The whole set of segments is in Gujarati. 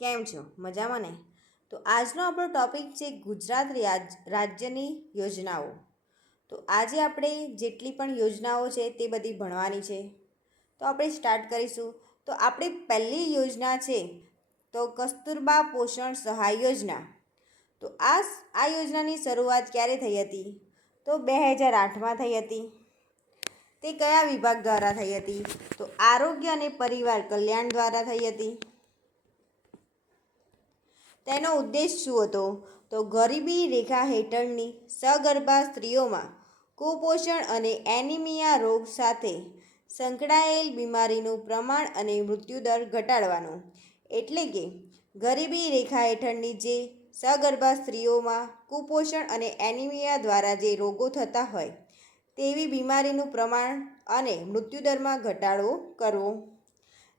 કેમ છો? મજામાં ને? તો આજનો આપણો ટૉપિક છે ગુજરાત રાજ્યની યોજનાઓ. તો આજે આપણે જેટલી પણ યોજનાઓ છે તે બધી ભણવાની છે. તો આપણે સ્ટાર્ટ કરીશું. તો આપણી પહેલી યોજના છે તો કસ્તુરબા પોષણ સહાય યોજના. તો આ યોજનાની શરૂઆત ક્યારે થઈ હતી? તો 2008માં થઈ હતી. તે કયા વિભાગ દ્વારા થઈ હતી? તો આરોગ્ય અને પરિવાર કલ્યાણ દ્વારા થઈ હતી. તેનો ઉદ્દેશ શું હતો? તો ગરીબી રેખા હેઠળની સગર્ભા સ્ત્રીઓમાં કુપોષણ અને એનિમિયા રોગ સાથે સંકળાયેલ બીમારીનું પ્રમાણ અને મૃત્યુદર ઘટાડવાનો. એટલે કે ગરીબી રેખા હેઠળની જે સગર્ભા સ્ત્રીઓમાં કુપોષણ અને એનિમિયા દ્વારા જે રોગો થતા હોય તેવી બીમારીનું પ્રમાણ અને મૃત્યુદરમાં ઘટાડો કરવો.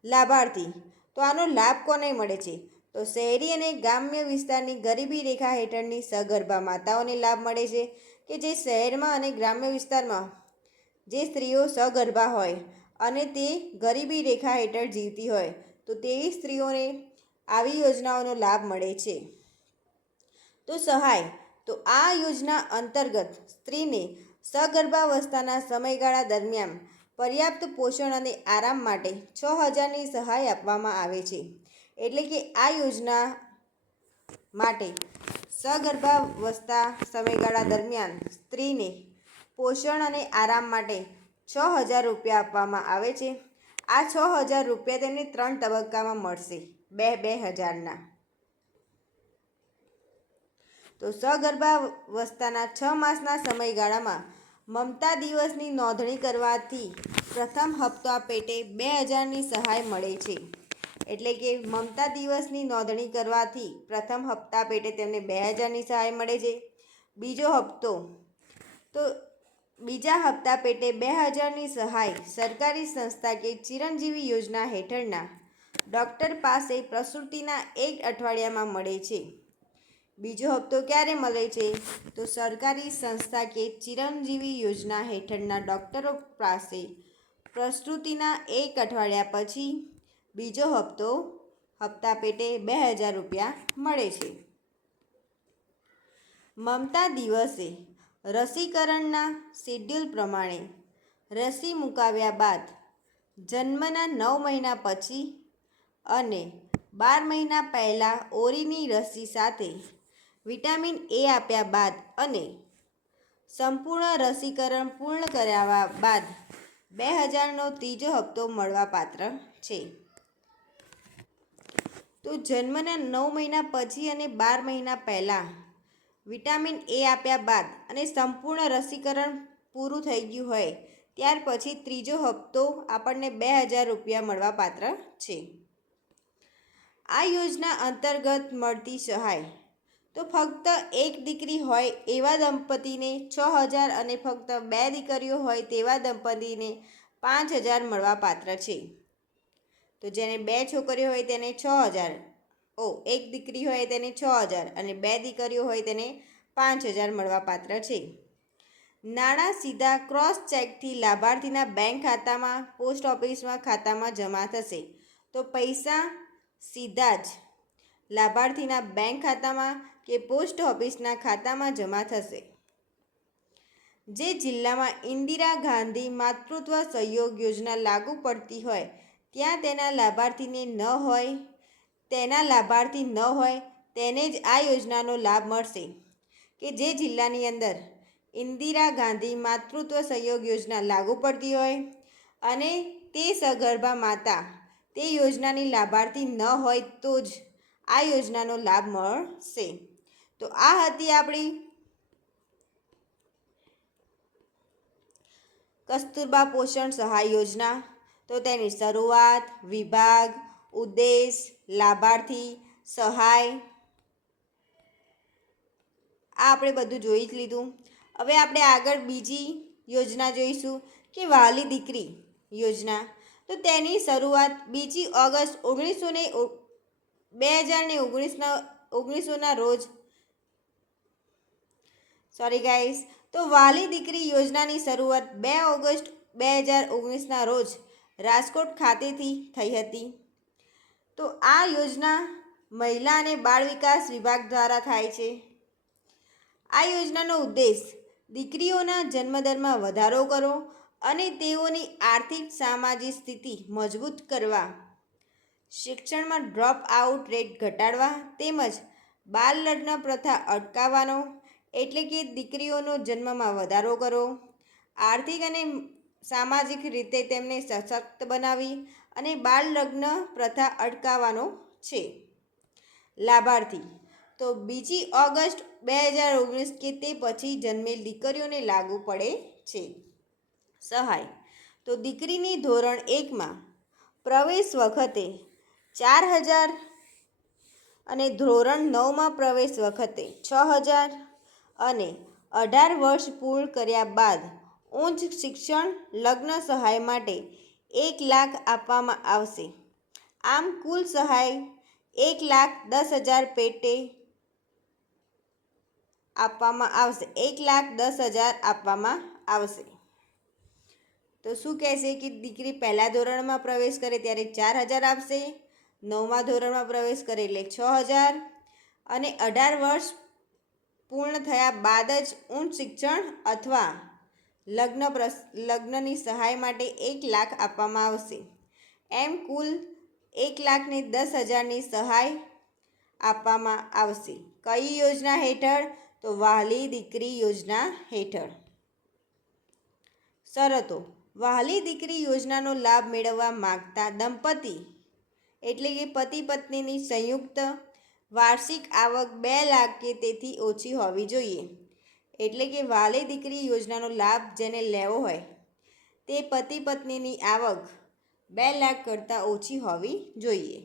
લાભાર્થી. તો આનો લાભ કોને મળે છે? તો શહેરી અને ગ્રામ્ય વિસ્તારની ગરીબી રેખા હેઠળની સગર્ભા માતાઓને લાભ મળે છે કે જે શહેરમાં અને ગ્રામ્ય વિસ્તારમાં જે સ્ત્રીઓ સગર્ભા હોય અને તે ગરીબી રેખા હેઠળ જીવતી હોય તો તેવી સ્ત્રીઓને આવી યોજનાઓનો લાભ મળે છે. તો સહાય. તો આ યોજના અંતર્ગત સ્ત્રીને સગર્ભાવસ્થાના સમયગાળા દરમિયાન પર્યાપ્ત પોષણ અને આરામ માટે 6,000ની સહાય આપવામાં આવે છે. એટલે કે આ યોજના માટે સગર્ભાવસ્થા સમયગાળા દરમિયાન સ્ત્રીને પોષણ અને આરામ માટે 6,000 રૂપિયા આપવામાં આવે છે. આ 6,000 રૂપિયા તેમને 3 તબક્કામાં મળશે, 2,000ના. તો સગર્ભાવસ્થાના 6 માસના સમયગાળામાં મમતા દિવસની નોંધણી કરવાથી પ્રથમ હપ્તા પેટે 2,000ની સહાય મળે છે. એટલે કે મમતા દિવસની નોંધણી કરવાથી પ્રથમ હપ્તા પેટે તેમને 2,000ની સહાય મળે છે. બીજો હપ્તો તો બીજા હપ્તા પેટે 2,000ની સહાય સરકારી સંસ્થા કે ચિરંજીવી યોજના હેઠળના ડૉક્ટર પાસે પ્રસૂતિના 1 અઠવાડિયામાં મળે છે. બીજો હપ્તો ક્યારે મળે છે? તો સરકારી સંસ્થા કે ચિરંજીવી યોજના હેઠળના ડૉક્ટરો પાસે પ્રસૂતિના 1 અઠવાડિયા પછી બીજો હપ્તા પેટે 2,000 રૂપિયા મળે છે. મમતા દિવસે રસીકરણના શેડ્યુલ પ્રમાણે રસી મુકાવ્યા બાદ જન્મના 9 મહિના પછી અને 12 મહિના પહેલાં ઓરીની રસી સાથે વિટામિન એ આપ્યા બાદ અને સંપૂર્ણ રસીકરણ પૂર્ણ કરાવ્યા બાદ 2,000નો ત્રીજો હપ્તો મળવાપાત્ર છે. તો જન્મના 9 મહિના પછી અને 12 મહિના પહેલાં વિટામિન એ આપ્યા બાદ અને સંપૂર્ણ રસીકરણ પૂરું થઈ ગયું હોય ત્યાર પછી ત્રીજો હપ્તો આપણને 2,000 રૂપિયા મળવાપાત્ર છે. આ યોજના અંતર્ગત મળતી સહાય. તો ફક્ત એક દીકરી હોય એવા દંપતીને 6,000 અને ફક્ત 2 દીકરીઓ હોય તેવા દંપતીને 5,000 મળવાપાત્ર છે. તો જેને 2 છોકરીઓ હોય તેને 6,000, એક દીકરી હોય તેને 6,000 અને 2 દીકરીઓ હોય તેને 5,000 મળવાપાત્ર છે. નાણાં સીધા ક્રોસ ચેકથી લાભાર્થીના બેંક ખાતામાં પોસ્ટ ઓફિસમાં ખાતામાં જમા થશે. તો પૈસા સીધા જ લાભાર્થીના બેંક ખાતામાં કે પોસ્ટ ઓફિસના ખાતામાં જમા થશે. જે જિલ્લામાં ઇન્દિરા ગાંધી માતૃત્વ સહયોગ યોજના લાગુ પડતી હોય ત્યાં તેના લાભાર્થી ન હોય તેને જ આ યોજનાનો લાભ મળશે. કે જે જિલ્લાની અંદર ઇન્દિરા ગાંધી માતૃત્વ સહયોગ યોજના લાગુ પડતી હોય અને તે સગર્ભા માતા તે યોજનાની લાભાર્થી ન હોય તો જ આ યોજનાનો લાભ મળશે. તો આ હતી આપણી કસ્તુરબા પોષણ સહાય યોજના. તો તેની શરૂઆત, વિભાગ, ઉદ્દેશ, લાભાર્થી, સહાય આ આપણે બધું જોઈ જ લીધું. હવે આપણે આગળ બીજી યોજના જોઈશું કે વહાલી દીકરી યોજના. તો તેની શરૂઆત 2 ઓગસ્ટ 2019ના રોજ તો વહાલી દીકરી યોજનાની શરૂઆત 2 ઓગસ્ટ 2019ના રોજ રાજકોટ ખાતેથી થઈ હતી. તો આ યોજના મહિલા અને બાળ વિકાસ વિભાગ દ્વારા થાય છે. આ યોજનાનો ઉદ્દેશ દીકરીઓના જન્મદરમાં વધારો કરવો અને તેઓની આર્થિક સામાજિક સ્થિતિ મજબૂત કરવા, શિક્ષણમાં ડ્રોપ આઉટ રેટ ઘટાડવા તેમજ બાળ લગ્ન પ્રથા અટકાવવાનો એટલે કે દીકરીઓનો જન્મમાં વધારો કરવો, આર્થિક અને સામાજિક રીતે તેમને સશક્ત બનાવી અને બાળ લગ્ન પ્રથા અટકાવવાનો છે. લાભાર્થી તો 2 ઓગસ્ટ 2019 કે તે પછી જન્મેલ દીકરીઓને લાગુ પડે છે. સહાય તો દીકરીની ધોરણ 1માં પ્રવેશ વખતે 4000 અને ધોરણ 9માં પ્રવેશ વખતે 6000 અને 18 વર્ષ પૂર્ણ કર્યા બાદ ઉચ્ચ શિક્ષણ લગ્ન સહાય માટે 1 લાખ આપવામાં આવશે. આમ કુલ સહાય 1,10,000 પેટે આપવામાં આવશે. 1,10,000 આપવામાં આવશે. તો શું કહેશે કે દીકરી પહેલા ધોરણમાં પ્રવેશ કરે ત્યારે 4000 આપશે, 9મા ધોરણમાં પ્રવેશ કરે એટલે 6000 અને 18 વર્ષ પૂર્ણ થયા બાદ જ ઉચ્ચ શિક્ષણ અથવા લગ્નની સહાય માટે 1 લાખ આપવામાં આવશે. એમ કુલ 1,10,000ની સહાય આપવામાં આવશે. કઈ યોજના હેઠળ? તો વહાલી દીકરી યોજના હેઠળ. શરતો: વહાલી દીકરી યોજનાનો લાભ મેળવવા માંગતા દંપતી એટલે કે પતિ પત્નીની સંયુક્ત વાર્ષિક આવક 2 લાખ કે તેથી ઓછી હોવી જોઈએ. એટલે કે વહાલી દીકરી યોજનાનો લાભ જેને લેવો હોય તે પતિ પત્નીની આવક 2 લાખ કરતાં ઓછી હોવી જોઈએ.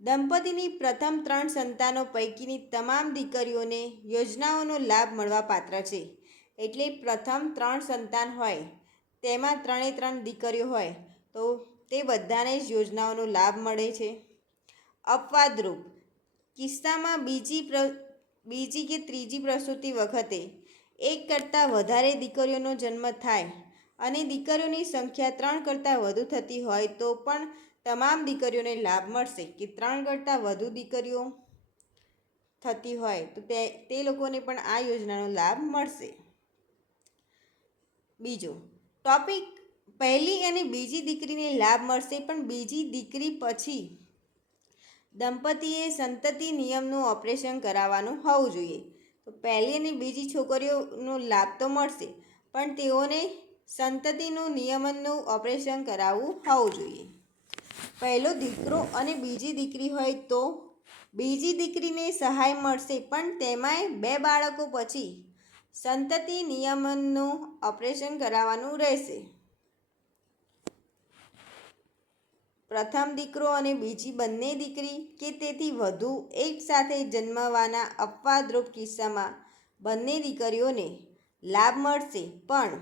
દંપતીની પ્રથમ 3 સંતાનો પૈકીની તમામ દીકરીઓને યોજનાઓનો લાભ મળવાપાત્ર છે. એટલે પ્રથમ 3 સંતાન હોય તેમાં 3 દીકરીઓ હોય તો તે બધાને જ યોજનાઓનો લાભ મળે છે. અપવાદરૂપ કિસ્સામાં બીજી કે ત્રીજી પ્રસૂતિ વખતે 1 કરતાં વધારે દીકરીઓનો જન્મ થાય અને દીકરીઓની સંખ્યા 3 કરતાં વધુ થતી હોય તો પણ તમામ દીકરીઓને લાભ મળશે. કે 3 કરતાં વધુ દીકરીઓ થતી હોય તો તે લોકોને પણ આ યોજનાનો લાભ મળશે. બીજો ટોપિક, પહેલી અને બીજી દીકરીને લાભ મળશે પણ બીજી દીકરી પછી દંપતીએ સંતતિ નિયમનું ઓપરેશન કરાવવાનું હોવું જોઈએ. તો પહેલી અને બીજી છોકરીઓનો લાભ તો મળશે પણ તેઓને સંતતિનું નિયમનનું ઓપરેશન કરાવવું હોવું જોઈએ. પહેલો દીકરો અને બીજી દીકરી હોય તો બીજી દીકરીને સહાય મળશે પણ તેમાંય 2 બાળકો પછી સંતતિ નિયમનનું ઓપરેશન કરાવવાનું રહેશે. પ્રથમ દીકરો અને બીજી બંને દીકરી કે તેથી વધુ એક સાથે જન્મવાના અપવાદરૂપ કિસ્સામાં બંને દીકરીઓને લાભ મળશે પણ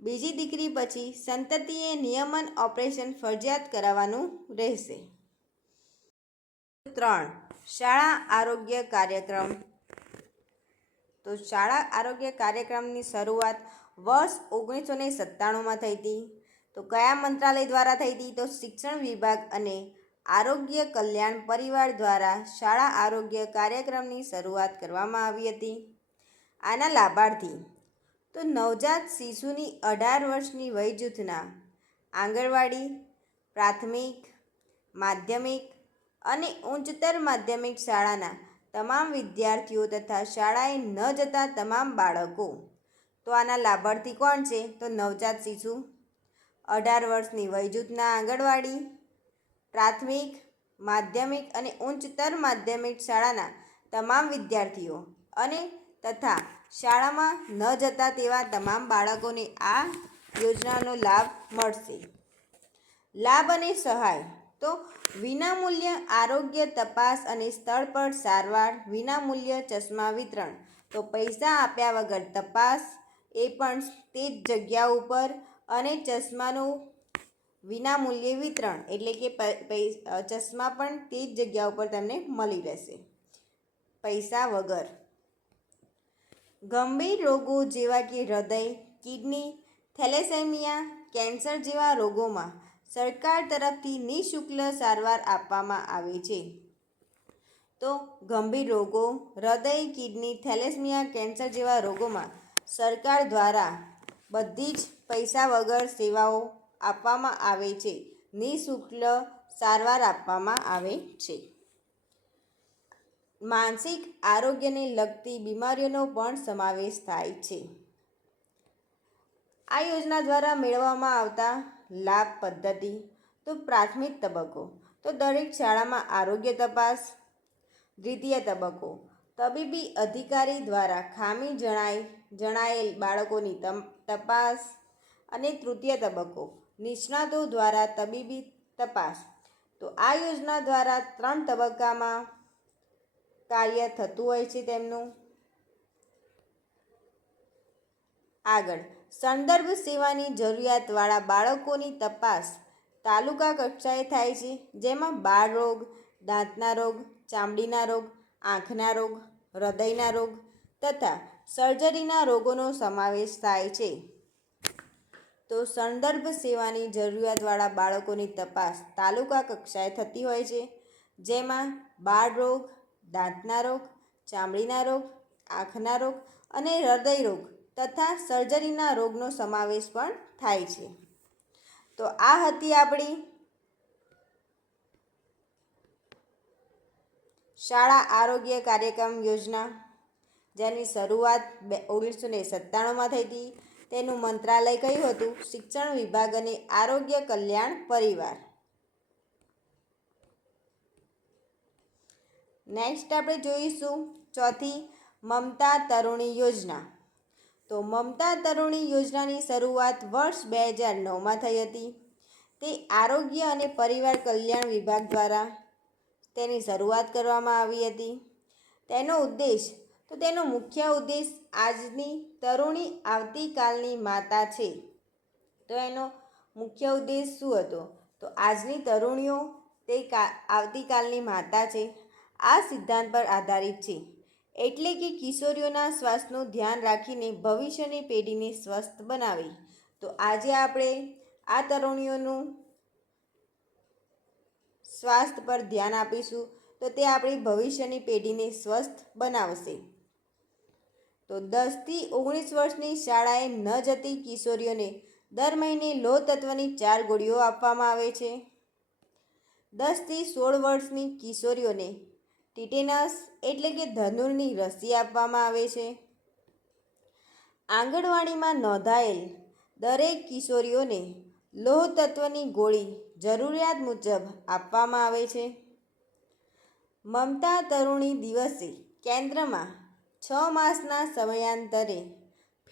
બીજી દીકરી પછી સંતતિએ નિયમન ઓપરેશન ફરજિયાત કરાવવાનું રહેશે. 3. શાળા આરોગ્ય કાર્યક્રમ. તો શાળા આરોગ્ય કાર્યક્રમની શરૂઆત વર્ષ 1997માં થઈ હતી. તો કયા મંત્રાલય દ્વારા થઈ હતી? તો શિક્ષણ વિભાગ અને આરોગ્ય કલ્યાણ પરિવાર દ્વારા શાળા આરોગ્ય કાર્યક્રમની શરૂઆત કરવામાં આવી હતી. આના લાભાર્થી તો નવજાત શિશુની 18 વર્ષની વય જૂથના આંગણવાડી, પ્રાથમિક, માધ્યમિક અને ઉચ્ચતર માધ્યમિક શાળાના તમામ વિદ્યાર્થીઓ તથા શાળાએ ન જતા તમામ બાળકો. તો આના લાભાર્થી કોણ છે? તો નવજાત શિશુ, 18 વર્ષની વય જૂથના આંગણવાડી, પ્રાથમિક, માધ્યમિક અને ઉચ્ચતર માધ્યમિક શાળાના તમામ વિદ્યાર્થીઓ અને તથા શાળામાં ન જતા તેવા તમામ બાળકોને આ યોજનાનો લાભ મળશે. લાભ અને સહાય તો વિનામૂલ્ય આરોગ્ય તપાસ અને સ્થળ પર સારવાર, વિનામૂલ્ય ચશ્મા વિતરણ. તો પૈસા આપ્યા વગર તપાસ એ પણ તે જ જગ્યા ઉપર અને ચશ્માનું વિનામૂલ્યે વિતરણ એટલે કે ચશ્મા પણ તે જ જગ્યા ઉપર તમને મળી રહેશે પૈસા વગર. ગંભીર રોગો જેવા કે હૃદય, કિડની, થેલેસેમિયા, કેન્સર જેવા રોગોમાં સરકાર તરફથી નિઃશુલ્ક સારવાર આપવામાં આવે છે. તો ગંભીર રોગો, હૃદય, કિડની, થેલેસેમિયા, કેન્સર જેવા રોગોમાં સરકાર દ્વારા બધી જ પૈસા વગર સેવાઓ આપવામાં આવે છે. નિઃશુલ્ક સારવાર આપવામાં આવે છે. માનસિક આરોગ્યને લગતી બીમારીઓનો પણ સમાવેશ થાય છે. આ યોજના દ્વારા મેળવવામાં આવતા લાભ પદ્ધતિ. તો પ્રાથમિક તબક્કો, તો દરેક શાળામાં આરોગ્ય તપાસ. દ્વિતીય તબક્કો, તબીબી અધિકારી દ્વારા ખામી જણાયેલ બાળકોની તપાસ. અને તૃતીય તબક્કો, નિષ્ણાતો દ્વારા તબીબી તપાસ. તો આ યોજના દ્વારા 3 તબક્કામાં કાર્ય થતું હોય છે તેમનું. આગળ, સંદર્ભ સેવાની જરૂરિયાતવાળા બાળકોની તપાસ તાલુકા કક્ષાએ થાય છે, જેમાં બાળ રોગ, દાંતના રોગ, ચામડીના રોગ, આંખના રોગ, હૃદયના રોગ તથા સર્જરીના રોગોનો સમાવેશ થાય છે. તો સંદર્ભ સેવાની જરૂરિયાતવાળા બાળકોની તપાસ તાલુકા કક્ષાએ થતી હોય છે, જેમાં બાળ રોગ, દાંતના રોગ, ચામડીના રોગ, આંખના રોગ અને હૃદય રોગ તથા સર્જરીના રોગનો સમાવેશ પણ થાય છે. તો આ હતી આપણી શાળા આરોગ્ય કાર્યક્રમ યોજના, જેની શરૂઆત 1997માં થઈ હતી. તેનું મંત્રાલય કયું હતું? શિક્ષણ વિભાગ અને આરોગ્ય કલ્યાણ પરિવાર. નેક્સ્ટ આપણે જોઈશું ચોથી, મમતા તરુણી યોજના. તો મમતા તરુણી યોજનાની શરૂઆત વર્ષ 2009માં થઈ હતી. તે આરોગ્ય અને પરિવાર કલ્યાણ વિભાગ દ્વારા તેની શરૂઆત કરવામાં આવી હતી. તેનો મુખ્ય ઉદ્દેશ આજની તરુણી આવતીકાલની માતા છે. તો એનો મુખ્ય ઉદ્દેશ શું હતો? તો આજની તરુણીઓ તે આવતીકાલની માતા છે. આ સિદ્ધાંત પર આધારિત છે. એટલે કે કિશોરીઓના સ્વાસ્થ્યનું ધ્યાન રાખીને ભવિષ્યની પેઢીને સ્વસ્થ બનાવી. તો આજે આપણે આ તરુણીઓનું સ્વાસ્થ્ય પર ધ્યાન આપીશું, તો તે આપણી ભવિષ્યની પેઢીને સ્વસ્થ બનાવશે. તો 10થી 19 વર્ષની શાળાએ ન જતી કિશોરીઓને દર મહિને લોહ તત્વની 4 ગોળીઓ આપવામાં આવે છે. 10થી 16 વર્ષની કિશોરીઓને ટીટેનસ એટલે કે ધનુરની રસી આપવામાં આવે છે. આંગણવાડીમાં નોંધાયેલ દરેક કિશોરીઓને લોહ તત્વની ગોળી જરૂરિયાત મુજબ આપવામાં આવે છે. મમતા તરુણી દિવસે કેન્દ્રમાં 6 માસના સમયાંતરે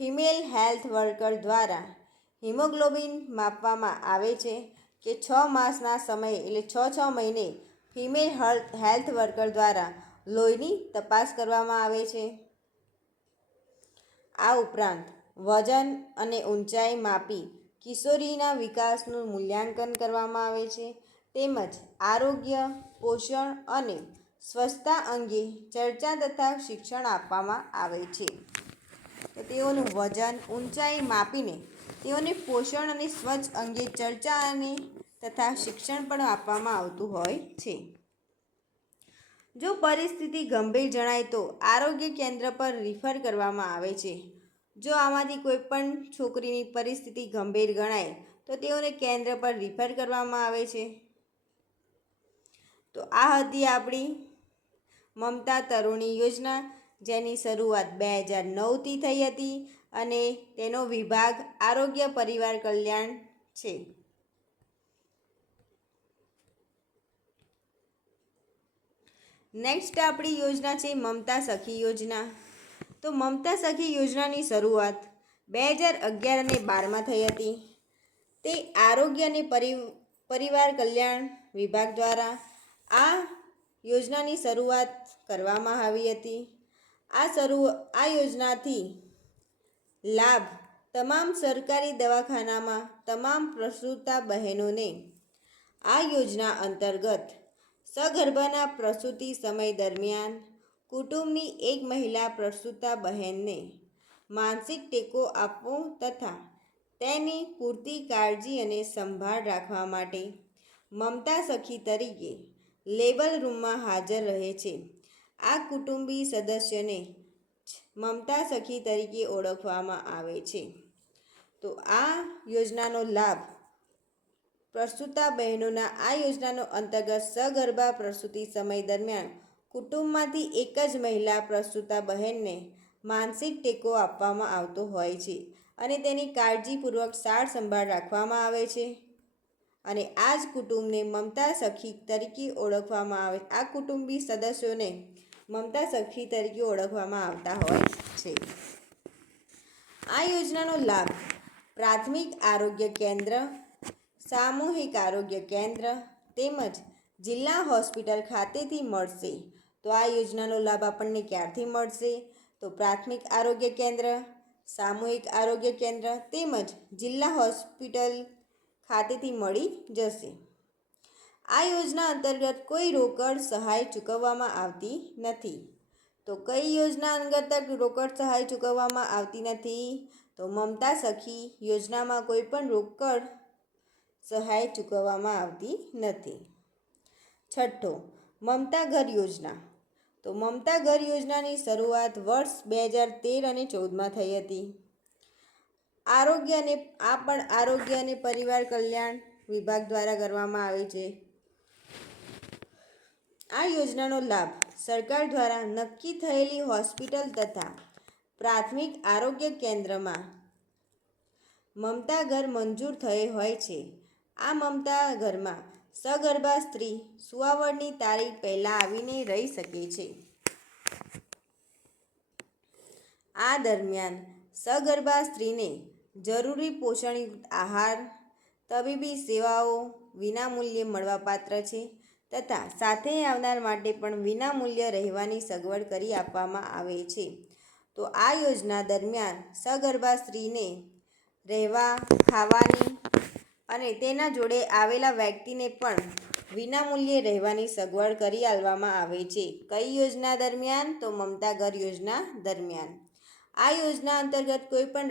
ફિમેલ હેલ્થ વર્કર દ્વારા હિમોગ્લોબિન માપવામાં આવે છે કે 6 માસના સમયે એટલે 6 મહિને ફિમેલ હેલ્થ વર્કર દ્વારા લોહીની તપાસ કરવામાં આવે છે. આ ઉપરાંત વજન અને ઊંચાઈ માપી કિશોરીના વિકાસનું મૂલ્યાંકન કરવામાં આવે છે. તેમજ આરોગ્ય, પોષણ અને સ્વચ્છતા અંગે ચર્ચા તથા શિક્ષણ આપવામાં આવે છે. તો તેઓનું વજન, ઊંચાઈ માપીને તેઓને પોષણ અને સ્વચ્છ અંગે ચર્ચા અને તથા શિક્ષણ પણ આપવામાં આવતું હોય છે. જો પરિસ્થિતિ ગંભીર જણાય તો આરોગ્ય કેન્દ્ર પર રિફર કરવામાં આવે છે. જો આમાંથી કોઈ પણ છોકરીની પરિસ્થિતિ ગંભીર ગણાય તો તેઓને કેન્દ્ર પર રિફર કરવામાં આવે છે. તો આ હતી આપણી મમતા તરુણી યોજના, જેની શરૂઆત 2009થી થઈ હતી અને તેનો વિભાગ આરોગ્ય પરિવાર કલ્યાણ છે. નેક્સ્ટ આપણી યોજના છે મમતા સખી યોજના. તો મમતા સખી યોજનાની શરૂઆત 2011 અને 2012માં થઈ હતી. તે આરોગ્ય અને પરિવાર કલ્યાણ વિભાગ દ્વારા આ યોજનાની શરૂઆત કરવામાં આવી હતી. આ યોજનાથી લાભ તમામ સરકારી દવાખાનામાં તમામ પ્રસૂતા બહેનોને આ યોજના અંતર્ગત સગર્ભાના પ્રસૂતિ સમય દરમિયાન કુટુંબની એક મહિલા પ્રસૂતા બહેનને માનસિક ટેકો આપવો તથા તેની પૂરતી કાળજી અને સંભાળ રાખવા માટે મમતા સખી તરીકે લેબર રૂમમાં હાજર રહે છે. આ કુટુંબી સદસ્યને મમતા સખી તરીકે ઓળખવામાં આવે છે. તો આ યોજનાનો લાભ પ્રસૂતા બહેનોના આ યોજનાનો અંતર્ગત સગર્ભા પ્રસૂતિ સમય દરમિયાન કુટુંબમાંથી એક જ મહિલા પ્રસૂતા બહેનને માનસિક ટેકો આપવામાં આવતો હોય છે અને તેની કાળજીપૂર્વક સાર સંભાળ રાખવામાં આવે છે. અને આ જ કુટુંબને મમતા સખી તરીકે ઓળખવામાં આવે. આ કુટુંબી સદસ્યોને મમતા સખી તરીકે ઓળખવામાં આવતા હોય છે. આ યોજનાનો લાભ પ્રાથમિક આરોગ્ય કેન્દ્ર, સામૂહિક આરોગ્ય કેન્દ્ર તેમજ જિલ્લા હોસ્પિટલ ખાતેથી મળશે. તો આ યોજનાનો લાભ આપણને ક્યારથી મળશે? તો પ્રાથમિક આરોગ્ય કેન્દ્ર, સામૂહિક આરોગ્ય કેન્દ્ર તેમજ જિલ્લા હોસ્પિટલ ખાતેથી મળી જશે. આ યોજના અંતર્ગત કોઈ રોકડ સહાય ચૂકવવામાં આવતી નથી. તો કઈ યોજના અંતર્ગત રોકડ સહાય ચૂકવવામાં આવતી નથી? તો મમતા સખી યોજનામાં કોઈ પણ રોકડ સહાય ચૂકવવામાં આવતી નથી. છઠ્ઠો, મમતા ઘર યોજના. તો મમતા ઘર યોજનાની શરૂઆત વર્ષ 2013 અને 14માં થઈ હતી. આરોગ્ય અને પરિવાર કલ્યાણ વિભાગ દ્વારા કરવામાં આવે છે. આ યોજનાનો લાભ સરકાર દ્વારા નક્કી થયેલી હોસ્પિટલ તથા પ્રાથમિક આરોગ્ય કેન્દ્રમાં મમતા ઘર મંજૂર થયેલ હોય છે. આ મમતા ઘરમાં સગર્ભા સ્ત્રી સુવાવડની તારીખ પહેલાં આવીને રહી શકે છે. આ દરમિયાન સગર્ભા સ્ત્રીને જરૂરી પોષણયુક્ત આહાર, તબીબી સેવાઓ વિનામૂલ્યે મળવાપાત્ર છે તથા સાથે આવનાર માટે પણ વિનામૂલ્ય રહેવાની સગવડ કરી આપવામાં આવે છે. તો આ યોજના દરમિયાન સગર્ભા સ્ત્રીને રહેવા, ખાવાની અને તેના જોડે આવેલા વ્યક્તિને પણ વિનામૂલ્યે રહેવાની સગવડ કરી આપવામાં આવે છે. કઈ યોજના દરમિયાન? તો મમતા ઘર યોજના દરમિયાન. આ યોજના અંતર્ગત કોઈ પણ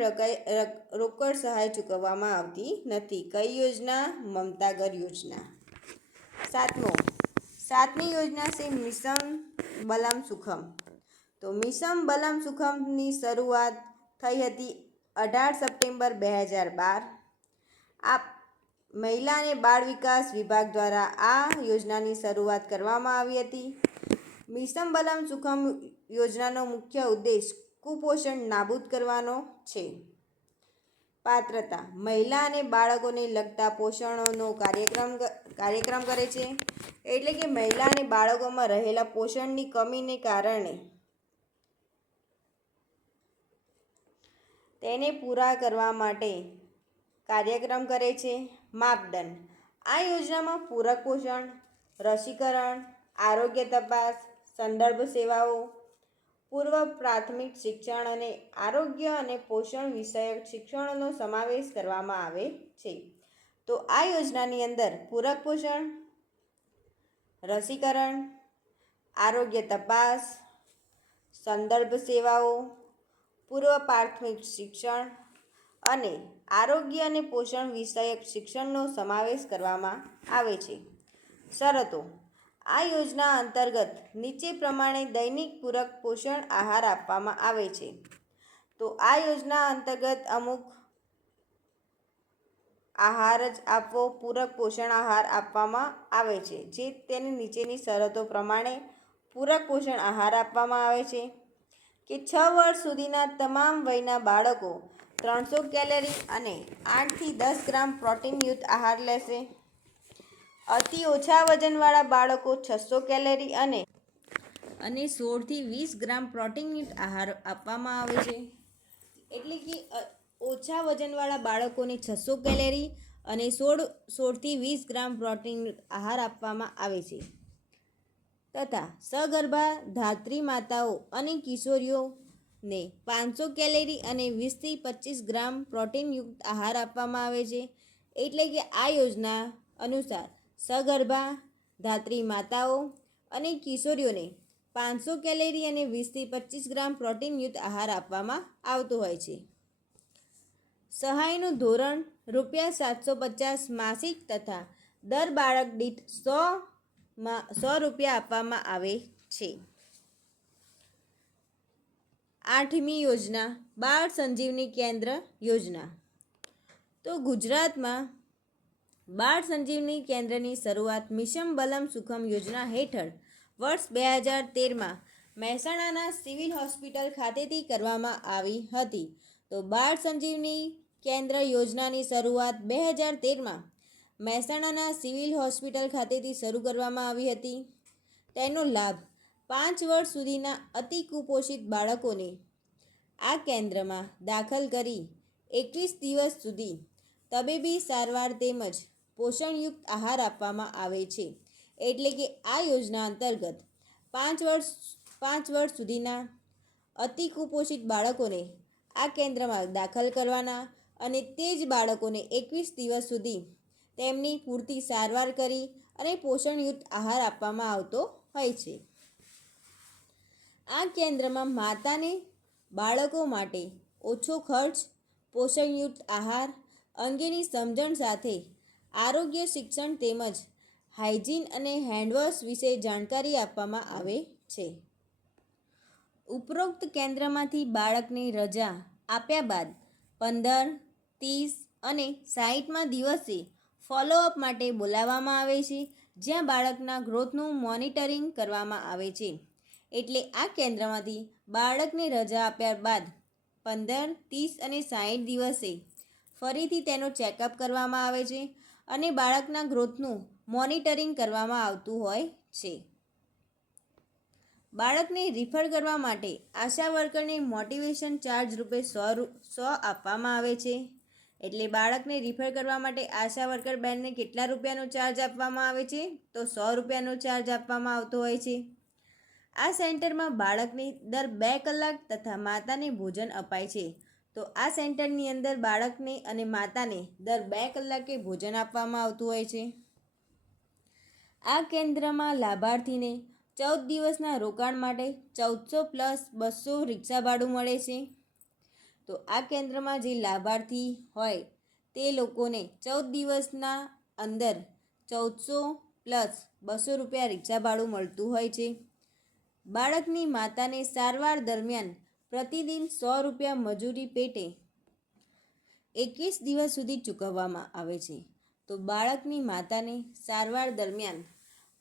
રોકડ સહાય ચૂકવવામાં આવતી નથી. કઈ યોજના? મમતા ઘર યોજના. સાતમી યોજના છે મિશન બલમ સુખમ. તો મિશન બલમ સુખમની શરૂઆત થઈ હતી 18 સપ્ટેમ્બર 2012. આ મહિલા અને બાળ વિકાસ વિભાગ દ્વારા આ યોજનાની શરૂઆત કરવામાં આવી હતી. મિશન બલમ સુખમ યોજનાનો મુખ્ય ઉદ્દેશ કુપોષણ નાબૂદ કરવાનો છે. પાત્રતા: મહિલા અને બાળકોને લગતા પોષણનો કાર્યક્રમ કરે છે. એટલે કે મહિલા અને બાળકોમાં રહેલા પોષણની કમીને કારણે તેને પૂરા કરવા માટે કાર્યક્રમ કરે છે. માપદંડ: આ યોજનામાં પૂરક પોષણ, રસીકરણ, આરોગ્ય તપાસ, સંદર્ભ સેવાઓ, પૂર્વ પ્રાથમિક શિક્ષણ અને આરોગ્ય અને પોષણ વિષયક શિક્ષણનો સમાવેશ કરવામાં આવે છે. તો આ યોજનાની અંદર પૂરક પોષણ, રસીકરણ, આરોગ્ય તપાસ, સંદર્ભ સેવાઓ, પૂર્વ પ્રાથમિક શિક્ષણ અને આરોગ્ય અને પોષણ વિષયક શિક્ષણનો સમાવેશ કરવામાં આવે છે. શરતો: આ યોજના અંતર્ગત નીચે પ્રમાણે દૈનિક પૂરક પોષણ આહાર આપવામાં આવે છે. તો આ યોજના અંતર્ગત અમુક આહાર જ આપવો, પૂરક પોષણ આહાર આપવામાં આવે છે. જે તેની નીચેની શરતો પ્રમાણે પૂરક પોષણ આહાર આપવામાં આવે છે કે 6 વર્ષ સુધીના તમામ વયના બાળકો 300 કેલરી અને 8 થી 10 ગ્રામ પ્રોટીનયુક્ત આહાર લેશે. અતિ ઓછા વજનવાળા બાળકો 600 કેલરી અને 16 થી 20 ગ્રામ પ્રોટીનયુક્ત આહાર આપવામાં આવે છે. એટલે કે ઓછા વજનવાળા બાળકોને 600 કેલરી અને 16 થી 20 ગ્રામ પ્રોટીનયુક્ત આહાર આપવામાં આવે છે તથા સગર્ભા ધાત્રી માતાઓ અને કિશોરીઓને 500 કેલરી અને 20 થી 25 ગ્રામ પ્રોટીનયુક્ત આહાર આપવામાં આવે છે. એટલે કે આ યોજના અનુસાર સગર્ભા ધાત્રી માતાઓ અને કિશોરીઓને 500 કેલરી અને 20 થી 25 ગ્રામ પ્રોટીનયુક્ત આહાર આપવામાં આવતો હોય છે. સહાયનું ધોરણ ₹750 માસિક તથા દર બાળક દીઠ 100 રૂપિયા આપવામાં આવે છે. 8મી યોજના બાળ સંજીવની કેન્દ્ર યોજના. તો ગુજરાતમાં બાળ સંજીવની કેન્દ્રની શરૂઆત મિશન બલમ સુખમ યોજના હેઠળ વર્ષ 2013માં મહેસાણાના સિવિલ હોસ્પિટલ ખાતેથી કરવામાં આવી હતી. તો બાળ સંજીવની કેન્દ્ર યોજનાની શરૂઆત 2013માં મહેસાણાના સિવિલ હોસ્પિટલ ખાતેથી શરૂ કરવામાં આવી હતી. તેનો લાભ 5 વર્ષ સુધીના અતિ કુપોષિત બાળકોને આ કેન્દ્રમાં દાખલ કરી 21 દિવસ સુધી તબીબી સારવાર તેમજ પોષણયુક્ત આહાર આપવામાં આવે છે. એટલે કે આ યોજના અંતર્ગત 5 વર્ષ સુધીના અતિ કુપોષિત બાળકોને આ કેન્દ્રમાં દાખલ કરવાના અને તે જ બાળકોને 21 દિવસ સુધી તેમની પૂરતી સારવાર કરી અને પોષણયુક્ત આહાર આપવામાં આવતો હોય છે. આ કેન્દ્રમાં માતાને બાળકો માટે ઓછો ખર્ચ, પોષણયુક્ત આહાર અંગેની સમજણ સાથે આરોગ્ય શિક્ષણ તેમજ હાઇજીન અને હેન્ડવોશ વિશે જાણકારી આપવામાં આવે છે. ઉપરોક્ત કેન્દ્રમાંથી બાળકને રજા આપ્યા બાદ 15, 30 અને 60મા દિવસે ફોલોઅપ માટે બોલાવવામાં આવે છે, જ્યાં બાળકના ગ્રોથનું મોનિટરિંગ કરવામાં આવે છે. એટલે આ કેન્દ્રમાંથી બાળકને રજા આપ્યા બાદ 15, 30 અને 60 દિવસે ફરીથી તેનો ચેકઅપ કરવામાં આવે છે અને બાળકના ગ્રોથનું મોનિટરિંગ કરવામાં આવતું હોય છે. બાળકને રિફર કરવા માટે આશા વર્કરને મોટિવેશન ચાર્જ ₹100 આપવામાં આવે છે. એટલે બાળકને રિફર કરવા માટે આશા વર્કર બેનને કેટલા રૂપિયાનો ચાર્જ આપવામાં આવે છે? તો ₹100નો ચાર્જ આપવામાં આવતો હોય છે. આ સેન્ટરમાં બાળકને દર 2 કલાક તથા માતાને ભોજન અપાય છે. તો આ સેન્ટરની અંદર બાળકને અને માતાને દર 2 કલાકે ભોજન આપવામાં આવતું હોય છે. આ કેન્દ્રમાં લાભાર્થીને 14 દિવસના રોકાણ માટે 1400 + 200 રિક્ષા ભાડું મળે છે. તો આ કેન્દ્રમાં જે લાભાર્થી હોય તે લોકોને 14 દિવસના અંદર 1400 + 200 રૂપિયા રિક્ષા ભાડું મળતું હોય છે. બાળકની માતાને સારવાર દરમિયાન પ્રતિદિન 100 રૂપિયા મજૂરી પેટે 21 દિવસ સુધી ચૂકવવામાં આવે છે. તો બાળકની માતાને સારવાર દરમિયાન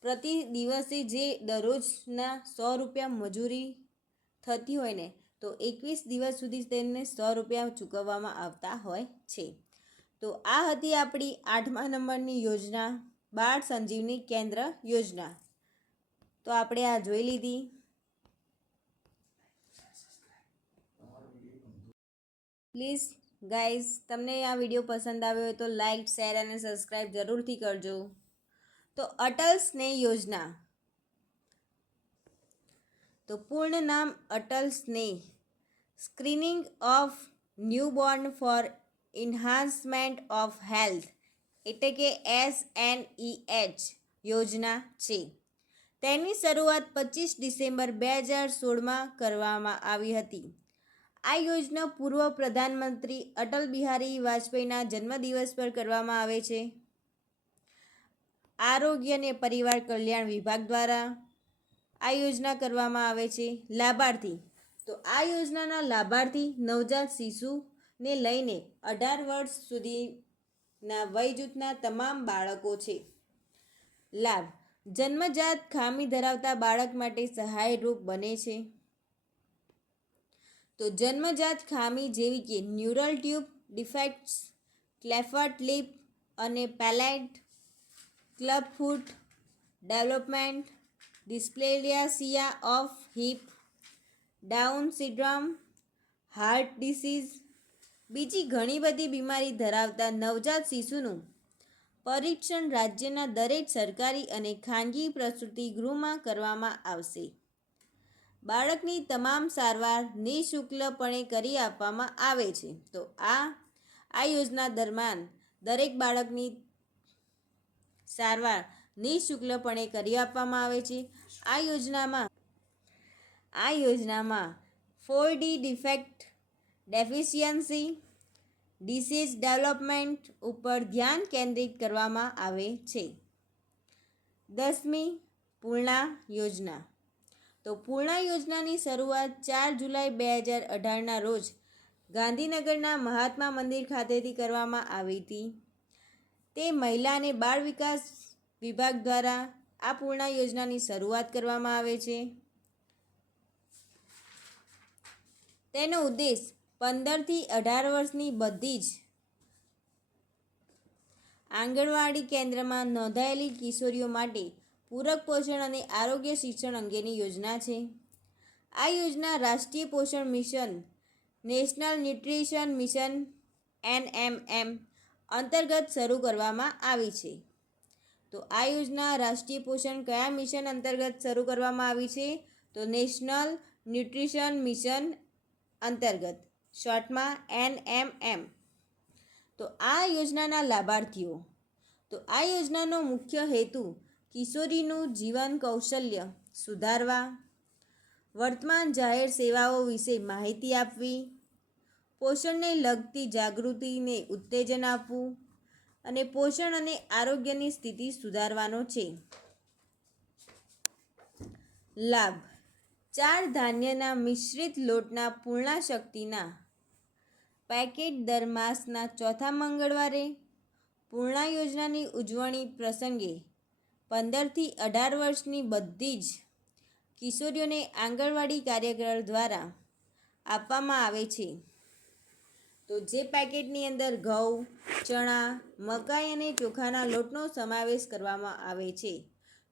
પ્રતિ દિવસે જે દરરોજના 100 રૂપિયા મજૂરી થતી હોય ને, તો 21 દિવસ સુધી તેમને 100 રૂપિયા ચૂકવવામાં આવતા હોય છે. તો આ હતી આપણી 8મા નંબરની યોજના બાળ સંજીવની કેન્દ્ર યોજના. તો આપણે આ જોઈ લીધી. પ્લીઝ ગાઈઝ, તમને આ વિડીયો પસંદ આવ્યો હોય તો લાઈક, શેર અને સબસ્ક્રાઈબ જરૂરથી કરજો. તો અટલ સ્નેહ યોજના. તો પૂર્ણ નામ Atal Sneh screening of newborn for enhancement of health એટલે કે SNEH યોજના છે. તેની શરૂઆત 25 ડિસેમ્બર 2016માં કરવામાં આવી હતી. આ યોજના પૂર્વ પ્રધાનમંત્રી અટલ બિહારી વાજપેયીના જન્મદિવસ પર કરવામાં આવે છે. આરોગ્ય અને પરિવાર કલ્યાણ વિભાગ દ્વારા આ યોજના કરવામાં આવે છે. લાભાર્થી. તો આ યોજનાના લાભાર્થી નવજાત શિશુને લઈને 18 વર્ષ સુધીના વય જૂથના તમામ બાળકો છે. લાભ. જન્મજાત ખામી ધરાવતા બાળક માટે સહાયરૂપ બને છે. તો જન્મજાત ખામી જેવી કે neural tube defects, cleft lip અને palate, clubfoot development, dysplasia of hip, Down syndrome, heart disease, બીજી ઘણી બધી બીમારી ધરાવતા નવજાત શિશુનું પરીક્ષણ રાજ્યના દરેક સરકારી અને ખાનગી પ્રસૂતિ ગૃહમાં કરવામાં આવશે. બાળકની તમામ સારવાર નિઃશુલ્કપણે કરી આપવામાં આવે છે. તો આ યોજના દરમિયાન દરેક બાળકની સારવાર નિઃશુલ્કપણે કરી આપવામાં આવે છે. આ યોજનામાં 4D defect deficiency, disease development ઉપર ધ્યાન કેન્દ્રિત કરવામાં આવે છે. 10મી પૂર્ણા યોજના. તો પૂર્ણા યોજનાની શરૂઆત 4 જુલાઈ 2018ના રોજ ગાંધીનગરના મહાત્મા મંદિર ખાતેથી કરવામાં આવી હતી. તે મહિલા અને બાળ વિકાસ વિભાગ દ્વારા આ પૂર્ણા યોજનાની શરૂઆત કરવામાં આવે છે. તેનો ઉદ્દેશ 15થી 18 વર્ષની બધી જ આંગણવાડી કેન્દ્રમાં નોંધાયેલી કિશોરીઓ માટે પૂરક પોષણ અને આરોગ્ય શિક્ષણ અંગેની યોજના છે. આ યોજના રાષ્ટ્રીય પોષણ mission, national nutrition mission NMM અંતર્ગત શરૂ કરવામાં આવી છે. તો આ યોજના રાષ્ટ્રીય પોષણ કયા મિશન અંતર્ગત શરૂ કરવામાં આવી છે? તો નેશનલ ન્યુટ્રિશન મિશન અંતર્ગત, શોર્ટમાં NMM. તો આ યોજનાના લાભાર્થીઓ. તો આ યોજનાનો મુખ્ય હેતુ કિશોરીનું જીવન કૌશલ્ય સુધારવા, વર્તમાન જાહેર સેવાઓ વિશે માહિતી આપવી, પોષણને લગતી જાગૃતિને ઉત્તેજન આપવું અને પોષણ અને આરોગ્યની સ્થિતિ સુધારવાનો છે. લાભ. 4 ધાન્યના મિશ્રિત લોટના પૂર્ણા શક્તિના પેકેટ દર માસના ચોથા મંગળવારે પૂર્ણા યોજનાની ઉજવણી પ્રસંગે 15થી 18 વર્ષની બધી જ કિશોરીઓને આંગણવાડી કાર્યકર દ્વારા આપવામાં આવે છે. તો જે પેકેટની અંદર ઘઉં, ચણા, મકાઈ અને ચોખાના લોટનો સમાવેશ કરવામાં આવે છે.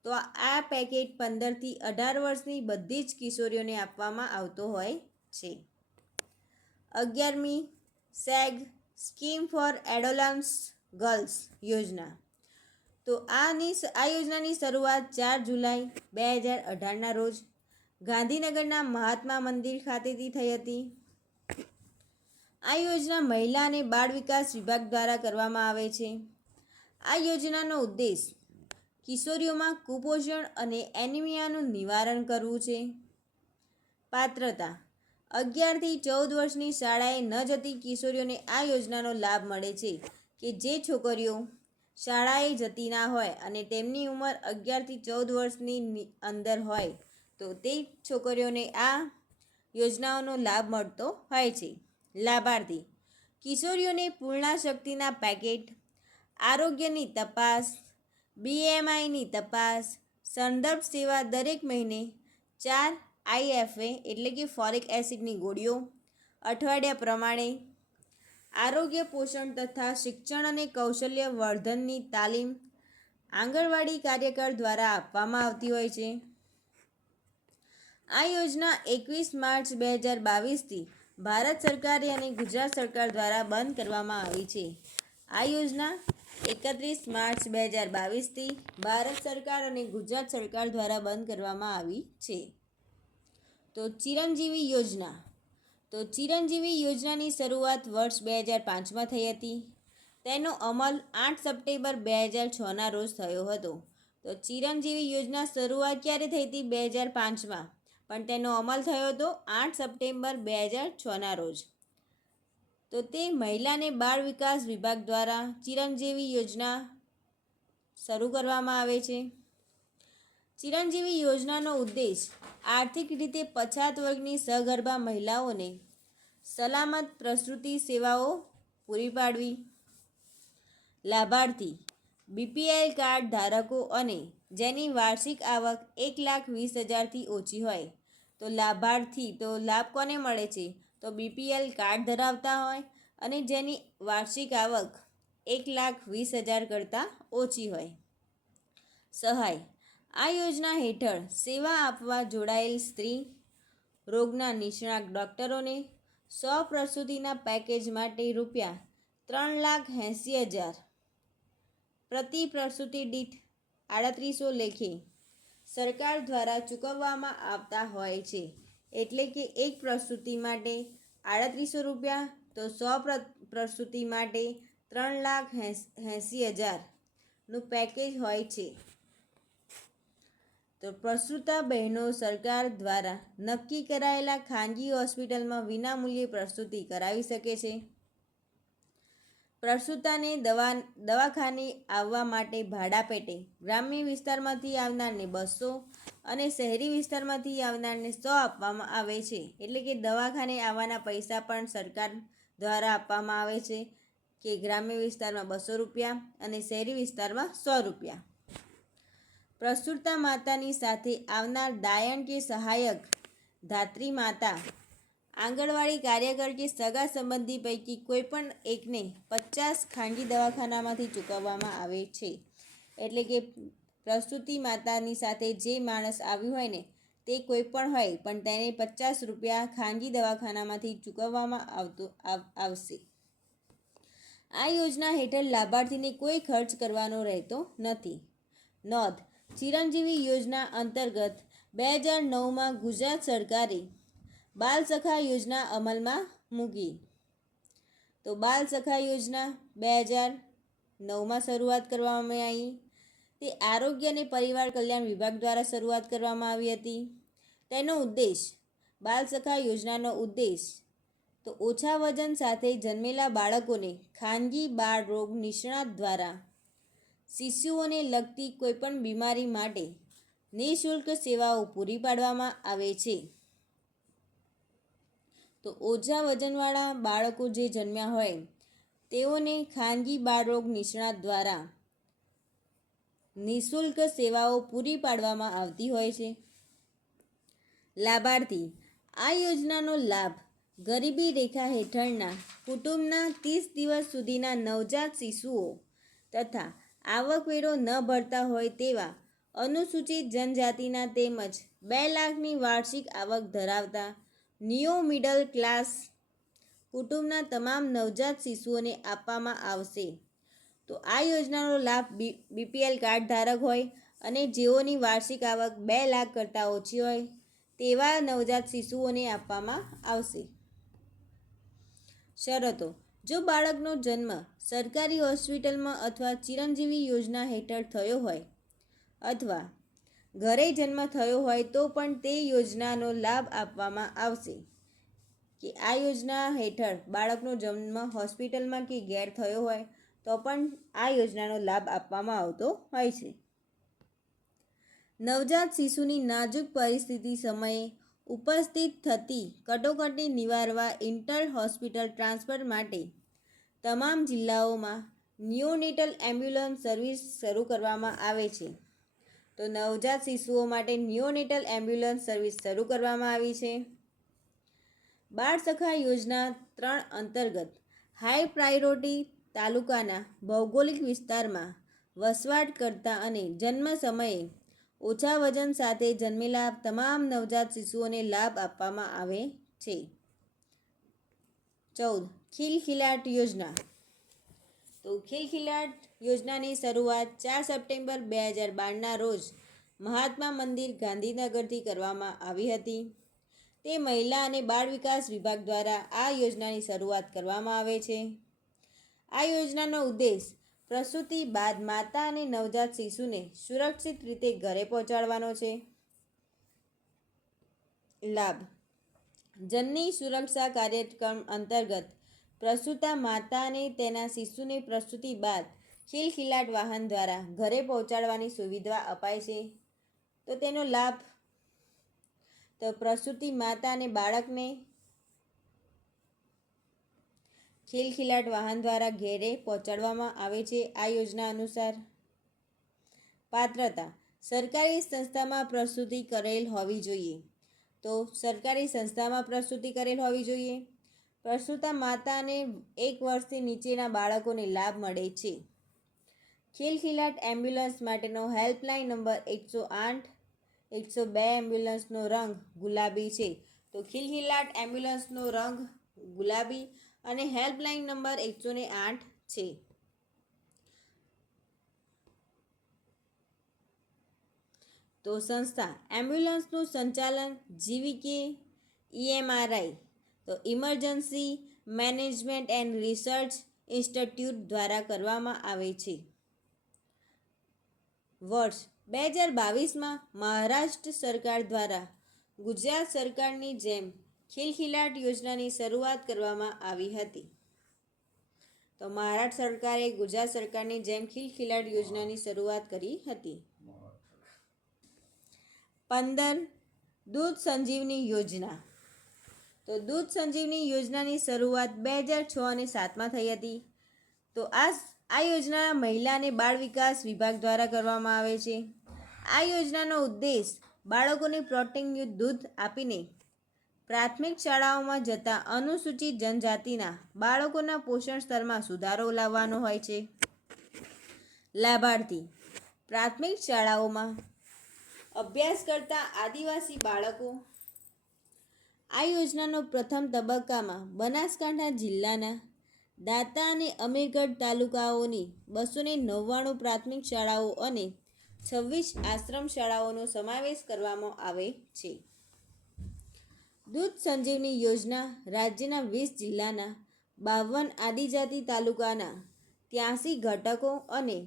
તો આ પેકેટ 15થી 18 વર્ષની બધી જ કિશોરીઓને આપવામાં આવતો હોય છે. 11મી સેગ સ્કીમ ફોર એડોલન્સ ગર્લ્સ યોજના. તો આ યોજનાની શરૂઆત 4 જુલાઈ 2018ના રોજ ગાંધીનગરના મહાત્મા મંદિર ખાતેથી થઈ હતી. આ યોજના મહિલા અને બાળ વિકાસ વિભાગ દ્વારા કરવામાં આવે છે. આ યોજનાનો ઉદ્દેશ કિશોરીઓમાં કુપોષણ અને એનિમિયાનું નિવારણ કરવું છે. પાત્રતા. 11થી 14 વર્ષની શાળાએ ન જતી કિશોરીઓને આ યોજનાનો લાભ મળે છે કે જે છોકરીઓ શાળાએ જતી ના હોય અને તેમની ઉંમર 11થી 14 વર્ષની અંદર હોય તો તે છોકરીઓને આ યોજનાઓનો લાભ મળતો હોય છે. લાભાર્થી. કિશોરીઓને પૂર્ણા શક્તિના પેકેટ, આરોગ્યની તપાસ, BMIની તપાસ, સંદર્ભ સેવા દરેક મહિને 4 IFA એટલે કે ફોલિક એસિડની ગોળીઓ અઠવાડિયા પ્રમાણે, આરોગ્ય પોષણ તથા શિક્ષણ અને કૌશલ્ય વર્ધનની તાલીમ આંગણવાડી કાર્યકર દ્વારા આપવામાં આવતી હોય છે. આ યોજના 21 માર્ચ 2022થી ભારત સરકારે અને ગુજરાત સરકાર દ્વારા બંધ કરવામાં આવી છે. આ યોજના 31 માર્ચ 2022થી ભારત સરકાર અને ગુજરાત સરકાર દ્વારા બંધ કરવામાં આવી છે. તો ચિરંજીવી યોજના. તો ચિરંજીવી યોજનાની શરૂઆત વર્ષ 2005માં થઈ હતી. તેનો અમલ 8 સપ્ટેમ્બર 2006ના રોજ થયો હતો. તો ચિરંજીવી યોજના શરૂઆત ક્યારે થઈ હતી? 2005માં, પણ તેનો અમલ થયો હતો 8 સપ્ટેમ્બર 2006ના રોજ. તો તે મહિલા અને બાળ વિકાસ વિભાગ દ્વારા ચિરંજીવી યોજના શરૂ કરવામાં આવે છે. ચિરંજીવી યોજનાનો ઉદ્દેશ આર્થિક રીતે પછાત વર્ગની સગર્ભા મહિલાઓને સલામત પ્રસૂતિ સેવાઓ પૂરી પાડવી. લાભાર્થી. BPL કાર્ડ ધારકો અને જેની વાર્ષિક આવક 1,20,000થી ઓછી હોય. તો લાભાર્થી તો લાભ કોને મળે છે? તો BPL કાર્ડ ધરાવતા હોય અને જેની વાર્ષિક આવક 1,20,000 કરતાં ઓછી હોય. સહાય. આ યોજના હેઠળ સેવા આપવા જોડાયેલ સ્ત્રી રોગના નિષ્ણાત ડૉક્ટરોને 100 પ્રસૂતિના પેકેજ માટે ₹3,80,000 પ્રતિ પ્રસૂતિ દીઠ 3800 લેખે સરકાર દ્વારા ચૂકવવામાં આવતા હોય છે. એટલે કે એક પ્રસૂતિ માટે ₹3800 તો 100 પ્રસૂતિ માટે 3,80,000નું પેકેજ હોય છે. તો પ્રસૂતા બહેનો સરકાર દ્વારા નક્કી કરાયેલા ખાનગી હોસ્પિટલમાં વિનામૂલ્યે પ્રસૂતિ કરાવી શકે છે. પ્રસૂતાને દવાખાને આવવા માટે ભાડા પેટે ગ્રામ્ય વિસ્તારમાંથી આવનારને 200 અને શહેરી વિસ્તારમાંથી આવનારને 100 આપવામાં આવે છે. એટલે કે દવાખાને આવવાના પૈસા પણ સરકાર દ્વારા આપવામાં આવે છે કે ગ્રામ્ય વિસ્તારમાં 200 રૂપિયા અને શહેરી વિસ્તારમાં 100 રૂપિયા. પ્રસૂતા માતાની સાથે આવનાર દાયણ કે સહાયક, ધાત્રી માતા, આંગણવાડી કાર્યકર કે સગા સંબંધી પૈકી કોઈપણ એકને 50 ખાનગી દવાખાનામાંથી ચૂકવવામાં આવે છે. એટલે કે પ્રસૂતિ માતાની સાથે જે માણસ આવ્યું હોય ને તે કોઈ પણ હોય પણ તેને 50 રૂપિયા ખાનગી દવાખાનામાંથી ચૂકવવામાં આવશે. આ યોજના હેઠળ લાભાર્થીને કોઈ ખર્ચ કરવાનો રહેતો નથી. નોંધ: ચિરંજીવી યોજના અંતર્ગત 2009માં ગુજરાત સરકારે બાલ સખા યોજના અમલમાં મૂકી. તો બાલ સખા યોજના 2009માં શરૂઆત કરવામાં આવી. તે આરોગ્ય અને પરિવાર કલ્યાણ વિભાગ દ્વારા શરૂઆત કરવામાં આવી હતી. તેનો ઉદ્દેશ, બાલ સખા યોજનાનો ઉદ્દેશ તો ઓછા વજન સાથે જન્મેલા બાળકોને ખાનગી બાળ રોગ નિષ્ણાત દ્વારા શિશુઓને લગતી કોઈપણ બીમારી માટે નિઃશુલ્ક સેવાઓ પૂરી પાડવામાં આવે છે. તો ઓછા વજનવાળા બાળકો જે જન્મ્યા હોય તેઓને ખાનગી બાળરોગ નિષ્ણાત દ્વારા નિઃશુલ્ક સેવાઓ પૂરી પાડવામાં આવતી હોય છે. લાભાર્થી: આ યોજનાનો લાભ ગરીબી રેખા હેઠળના કુટુંબના 30 દિવસ સુધીના નવજાત શિશુઓ તથા આવકવેરો ન ભરતા હોય તેવા અનુસૂચિત જનજાતિના તેમજ 2 લાખની વાર્ષિક આવક ધરાવતા નિયો મિડલ ક્લાસ કુટુંબના તમામ નવજાત શિશુઓને આપવામાં આવશે. તો આ યોજનાનો લાભ BPL કાર્ડ ધારક હોય અને જેઓની વાર્ષિક આવક 2 લાખ કરતાં ઓછી હોય તેવા નવજાત શિશુઓને આપવામાં આવશે. શરતો: જો બાળકનો જન્મ સરકારી હોસ્પિટલમાં અથવા ચિરંજીવી યોજના હેઠળ થયો હોય અથવા ઘરે જન્મ થયો હોય તો પણ તે યોજનાનો લાભ આપવામાં આવશે. કે આ યોજના હેઠળ બાળકનો જન્મ હોસ્પિટલમાં કે ઘેર થયો હોય તો પણ આ યોજનાનો લાભ આપવામાં આવતો હોય છે. નવજાત શિશુની નાજુક પરિસ્થિતિ સમયે ઉપસ્થિત થતી કટોકટી નિવારવા ઇન્ટર હોસ્પિટલ ટ્રાન્સફર માટે તમામ જિલ્લાઓમાં નિયોનેટલ એમ્બ્યુલન્સ સર્વિસ શરૂ કરવામાં આવે છે. તો નવજાત શિશુઓ માટે નિયોનેટલ એમ્બ્યુલન્સ સર્વિસ શરૂ કરવામાં આવી છે. બાળ સખા યોજના 3 અંતર્ગત હાઈ પ્રાયોરિટી તાલુકાના ભૌગોલિક વિસ્તારમાં વસવાટ કરતા અને જન્મ સમયે ઓછા વજન સાથે જન્મેલા તમામ નવજાત શિશુઓને લાભ આપવામાં આવે છે. 14. ખિલખિલાટ યોજના. તો ખિલખિલાટ યોજનાની શરૂઆત 4 સપ્ટેમ્બર 2012ના રોજ મહાત્મા મંદિર, ગાંધીનગરથી કરવામાં આવી હતી. તે મહિલા અને બાળ વિકાસ વિભાગ દ્વારા આ યોજનાની શરૂઆત કરવામાં આવે છે. આ યોજનાનો ઉદ્દેશ પ્રસૂતિ બાદ માતા અને નવજાત શિશુને સુરક્ષિત રીતે ઘરે પહોંચાડવાનો છે. લાભ: જનની સુરક્ષા કાર્યક્રમ અંતર્ગત પ્રસૂતા માતા અને તેના શિશુને પ્રસૂતિ બાદ ખિલખિલાટ વાહન દ્વારા ઘરે પહોંચાડવાની સુવિધા અપાય છે. તો તેનો લાભ, તો પ્રસૂતિ માતા અને બાળકને ખિલખિલાટ વાહન દ્વારા ઘરે પહોંચાડવામાં આવે છે. આ યોજના અનુસાર પાત્રતા: સરકારી સંસ્થામાં પ્રસૂતિ કરેલ હોવી જોઈએ. તો સરકારી સંસ્થામાં પ્રસૂતિ કરેલ હોવી જોઈએ. પ્રસૂતા માતા અને 1 વર્ષથી નીચેના બાળકોને લાભ મળે છે. ખિલખિલાટ એમ્બ્યુલન્સ માટેનો હેલ્પલાઇન નંબર 108. 102 એમ્બ્યુલન્સનો રંગ ગુલાબી છે. તો ખિલખિલાટ એમ્બ્યુલન્સનો રંગ ગુલાબી અને હેલ્પલાઇન નંબર 108 છે. તો સંસ્થા એમ્બ્યુલન્સનું સંચાલન GVK EMRI તો emergency management and research institute દ્વારા કરવામાં આવે છે. વર્ષ 2022માં મહારાષ્ટ્ર સરકાર દ્વારા ગુજરાત સરકારની જેમ ખિલખિલાટ યોજનાની શરૂઆત કરવામાં આવી હતી. તો મહારાષ્ટ્ર સરકારે ગુજરાત સરકારની જેમ ખિલખિલાટ યોજનાની શરૂઆત કરી હતી. 15. દૂધ સંજીવની યોજના. તો દૂધ સંજીવની યોજનાની શરૂઆત 2006 અને 7માં થઈ હતી. તો આ યોજના મહિલા અને બાળ વિકાસ વિભાગ દ્વારા કરવામાં આવે છે. આ યોજનાનો ઉદ્દેશ બાળકોને પ્રોટીનયુક્ત દૂધ આપીને પ્રાથમિક શાળાઓમાં જતા અનુસૂચિત જનજાતિના બાળકોના પોષણ સ્તરમાં સુધારો લાવવાનો હોય છે. લાભાર્થી: પ્રાથમિક શાળાઓમાં અભ્યાસ કરતા આદિવાસી બાળકો. આ યોજનાનો પ્રથમ તબક્કામાં બનાસકાંઠા જિલ્લાના દાંતા અને અમીરગઢ તાલુકાઓની 299 પ્રાથમિક શાળાઓ અને 26 આશ્રમ શાળાઓનો સમાવેશ કરવામાં આવે છે. દૂધ સંજીવની યોજના રાજ્યના 20 જિલ્લાના 52 આદિજાતિ તાલુકાના 83 ઘટકો અને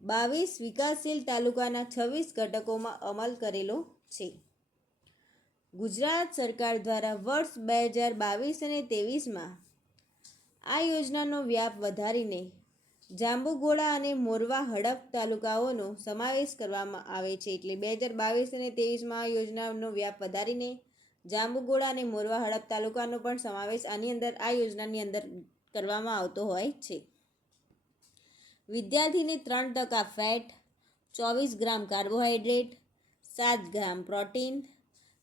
22 વિકાસશીલ તાલુકાના 26 ઘટકોમાં અમલ કરેલો છે. ગુજરાત સરકાર દ્વારા વર્ષ 2022 અને 23માં આ યોજનાનો વ્યાપ વધારીને જાંબુઘોડા અને મોરવા હડફ તાલુકાઓનો સમાવેશ કરવામાં આવે છે. એટલે 2022 અને 23માં આ યોજનાનો વ્યાપ વધારીને જાંબુઘોડા અને મોરવા હડફ તાલુકાનો પણ સમાવેશ આ યોજનાની અંદર કરવામાં આવતો હોય છે. વિદ્યાર્થીને 3% ફેટ, 24 ગ્રામ કાર્બોહાઈડ્રેટ, 7 ગ્રામ પ્રોટીન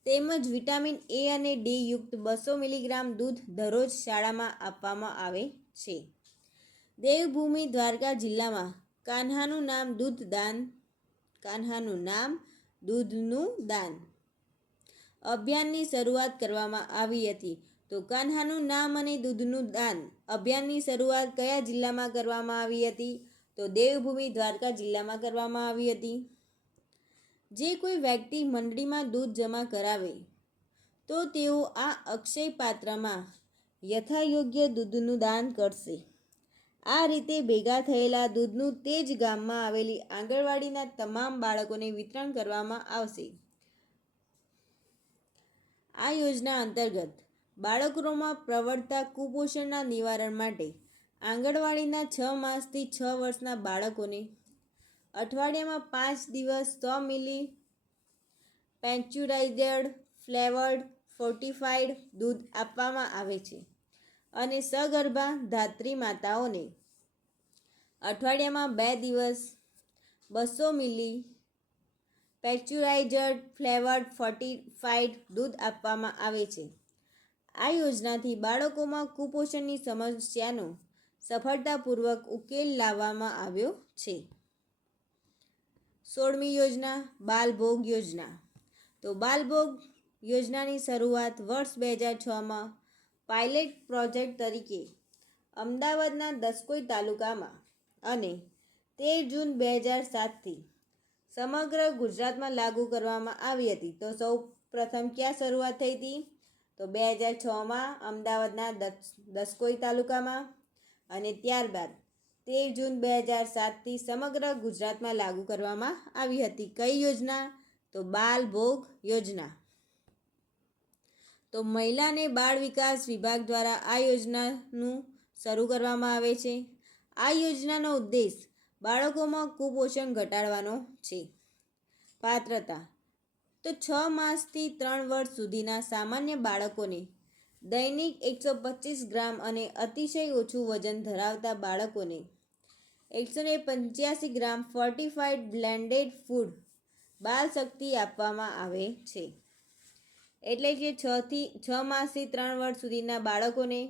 તેમજ વિટામિન એ અને ડી યુક્ત 200 મિલીગ્રામ દૂધ દરરોજ શાળામાં આપવામાં આવે છે. દેવભૂમિ દ્વારકા જિલ્લામાં કાન્હાનું નામ દૂધનું દાન અભિયાનની શરૂઆત કરવામાં આવી હતી. તો કાન્હાનું નામ અને દૂધનું દાન અભિયાનની શરૂઆત કયા જિલ્લામાં કરવામાં આવી હતી? તો દેવભૂમિ દ્વારકા જિલ્લામાં કરવામાં આવી હતી. જે કોઈ વ્યક્તિ મંડળીમાં દૂધ જમા કરાવે તો તેઓ આ અક્ષય પાત્રમાં યથાયોગ્ય દૂધનું દાન કરશે. આ રીતે ભેગા થયેલા દૂધનું તે જ ગામમાં આવેલી આંગણવાડીના તમામ બાળકોને વિતરણ કરવામાં આવશે. આ યોજના અંતર્ગત બાળકોમાં પ્રવર્તતા કુપોષણના નિવારણ માટે આંગણવાડીના 6 માસથી 6 વર્ષના બાળકોને અઠવાડિયામાં 5 દિવસ 100 મિલી પેસ્ચ્યુરાઇઝ્ડ ફ્લેવર્ડ ફોર્ટિફાઈડ દૂધ આપવામાં આવે છે અને સગર્ભા ધાત્રી માતાઓને અઠવાડિયામાં 2 દિવસ 200 મિલી પેસ્ચ્યુરાઇઝ્ડ ફ્લેવર્ડ ફોર્ટિફાઈડ દૂધ આપવામાં આવે છે. આ યોજનાથી બાળકોમાં કુપોષણની સમસ્યાનો સફળતાપૂર્વક ઉકેલ લાવવામાં આવ્યો છે. 16મી યોજના બાલભોગ યોજના. તો બાલભોગ યોજનાની શરૂઆત વર્ષ 2006માં પાયલેટ પ્રોજેક્ટ તરીકે અમદાવાદના દસકોઈ તાલુકામાં અને 13 જૂન 2007થી સમગ્ર ગુજરાતમાં લાગુ કરવામાં આવી હતી. તો સૌ પ્રથમ ક્યાં શરૂઆત થઈ હતી? તો 2006માં અમદાવાદના દસકોઈ તાલુકામાં અને ત્યારબાદ 13 જૂન 2007થી સમગ્ર ગુજરાતમાં લાગુ કરવામાં આવી હતી. કઈ યોજના? તો બાલ ભોગ યોજના. તો મહિલા અને બાળ વિકાસ વિભાગ દ્વારા આ યોજનાનું શરૂ કરવામાં આવે છે. આ યોજનાનો ઉદ્દેશ બાળકોમાં કુપોષણ ઘટાડવાનો છે. પાત્રતા: તો 6 માસથી 3 વર્ષ સુધીના સામાન્ય બાળકોને દૈનિક 125 ગ્રામ અને અતિશય ઓછું વજન ધરાવતા બાળકોને 185 ગ્રામ ફોર્ટિફાઈડ બ્લેન્ડેડ ફૂડ બાલ શક્તિ આપવામાં આવે છે. એટલે કે 6 માસથી 3 વર્ષ સુધીના બાળકોને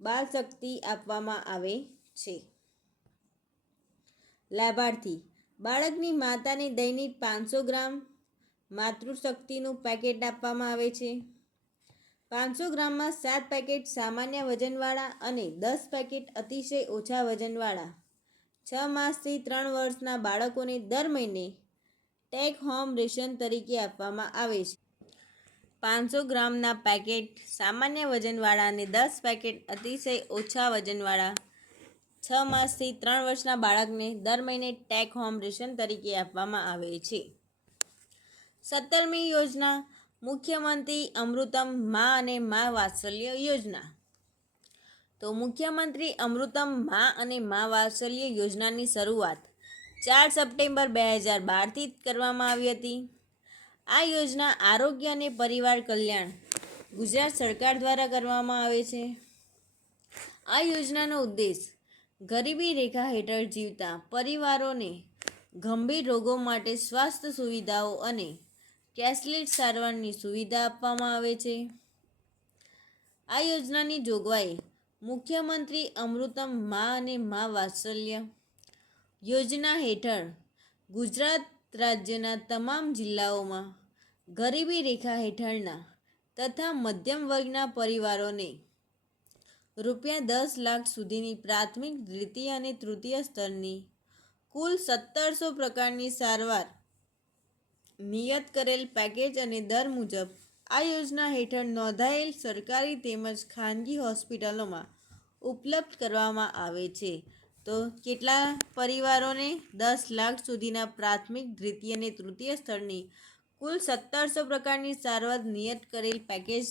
બાલ શક્તિ આપવામાં આવે છે. લાભાર્થી: બાળકની માતાને દૈનિક 500 ગ્રામ માતૃશક્તિનું પેકેટ આપવામાં આવે છે. 500 ગ્રામમાં 7 પેકેટ સામાન્ય વજનવાળા અને 10 પેકેટ અતિશય ઓછા વજનવાળા 6 માસથી 3 વર્ષના બાળકોને દર મહિને ટેક હોમ રેશન તરીકે આપવામાં આવે છે. 500 ગ્રામના પેકેટ સામાન્ય વજનવાળા અને 10 પેકેટ અતિશય ઓછા વજનવાળા 6 માસથી 3 વર્ષના બાળકને દર મહિને ટેક હોમ રેશન તરીકે આપવામાં આવે છે. 17મી યોજના મુખ્યમંત્રી અમૃતમ મા અને મા વાત્સલ્ય યોજના. તો મુખ્યમંત્રી અમૃતમ મા અને મા વાત્સલ્ય યોજનાની શરૂઆત 4 સપ્ટેમ્બર 2012થી કરવામાં આવી હતી. આ યોજના આરોગ્ય અને પરિવાર કલ્યાણ ગુજરાત સરકાર દ્વારા કરવામાં આવે છે. આ યોજનાનો ઉદ્દેશ ગરીબી રેખા હેઠળ જીવતા પરિવારોને ગંભીર રોગો માટે સ્વાસ્થ્ય સુવિધાઓ અને કેશલેસ સારવારની સુવિધા આપવામાં આવે છે. આ યોજનાની જોગવાઈ મુખ્યમંત્રી અમૃતમ મા અને મા વાત્સલ્ય યોજના હેઠળ ગુજરાત રાજ્યના તમામ જિલ્લાઓમાં ગરીબી રેખા હેઠળના તથા મધ્યમ વર્ગના પરિવારોને ₹10 લાખ સુધીની પ્રાથમિક, દ્વિતીય અને તૃતીય સ્તરની કુલ 1700 પ્રકારની સારવાર નિયત કરેલ પેકેજ અને દર મુજબ આ યોજના હેઠળ નોંધાયેલ સરકારી તેમજ ખાનગી હોસ્પિટલોમાં ઉપલબ્ધ કરવામાં આવે છે. તો કેટલા પરિવારોને 10 લાખ સુધીના પ્રાથમિક, દ્વિતીય અને તૃતીય સ્તરની કુલ 1700 પ્રકારની સારવાર નિયત કરેલ પેકેજ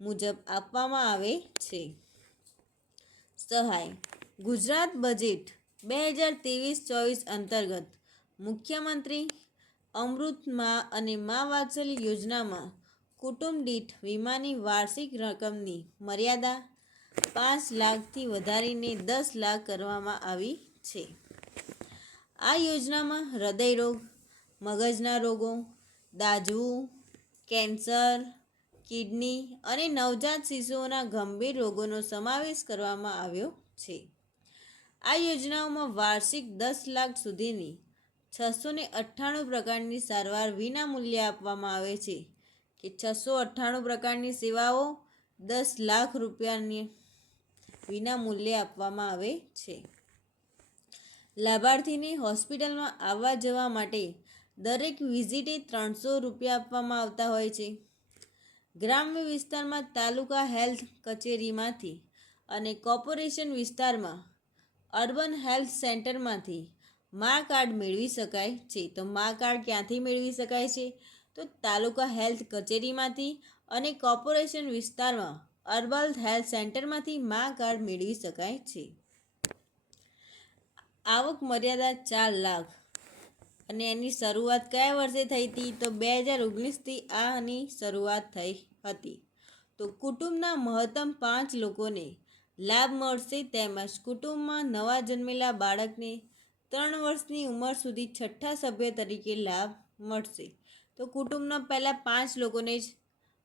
મુજબ આપવામાં આવે છે. સહાય ગુજરાત બજેટ 2023-24 અંતર્ગત મુખ્યમંત્રી અમૃત મા અને મા વાત્સલ્ય યોજનામાં કુટુંબ દીઠ વીમાની વાર્ષિક રકમની મર્યાદા 5 લાખથી વધારીને 10 લાખ કરવામાં આવી છે. આ યોજનામાં હૃદયરોગ, મગજના રોગો, દાઝવું, કેન્સર, કિડની અને નવજાત શિશુઓના ગંભીર રોગોનો સમાવેશ કરવામાં આવ્યો છે. આ યોજનાઓમાં વાર્ષિક 10 લાખ સુધીની 698 પ્રકારની સારવાર વિના મૂલ્યે આપવામાં આવે છે કે 698 પ્રકારની સેવાઓ 10 લાખ રૂપિયાની વિના મૂલ્યે આપવામાં આવે છે. લાભાર્થીને હોસ્પિટલમાં આવવા જવા માટે દરેક વિઝિટે ₹300 આપવામાં આવતા હોય છે. ગ્રામ્ય વિસ્તારમાં તાલુકા હેલ્થ કચેરીમાંથી અને કોર્પોરેશન વિસ્તારમાં અર્બન હેલ્થ સેન્ટરમાંથી મા કાર્ડ મેળવી શકાય છે. તો મા કાર્ડ ક્યાંથી મેળવી શકાય છે? તો તાલુકા હેલ્થ કચેરીમાંથી અને કોર્પોરેશન વિસ્તારમાં અર્બન હેલ્થ સેન્ટરમાંથી મા કાર્ડ મેળવી શકાય છે. આવક મર્યાદા 4 લાખ અને એની શરૂઆત કયા વર્ષે થઈ હતી? તો 2019થી આની શરૂઆત થઈ હતી. તો કુટુંબના મહત્તમ 5 લોકોને લાભ મળશે તેમજ કુટુંબમાં નવા જન્મેલા બાળકને 3 વર્ષની ઉંમર સુધી છઠ્ઠા સભ્ય તરીકે લાભ મળશે. તો કુટુંબના પહેલાં 5 લોકોને જ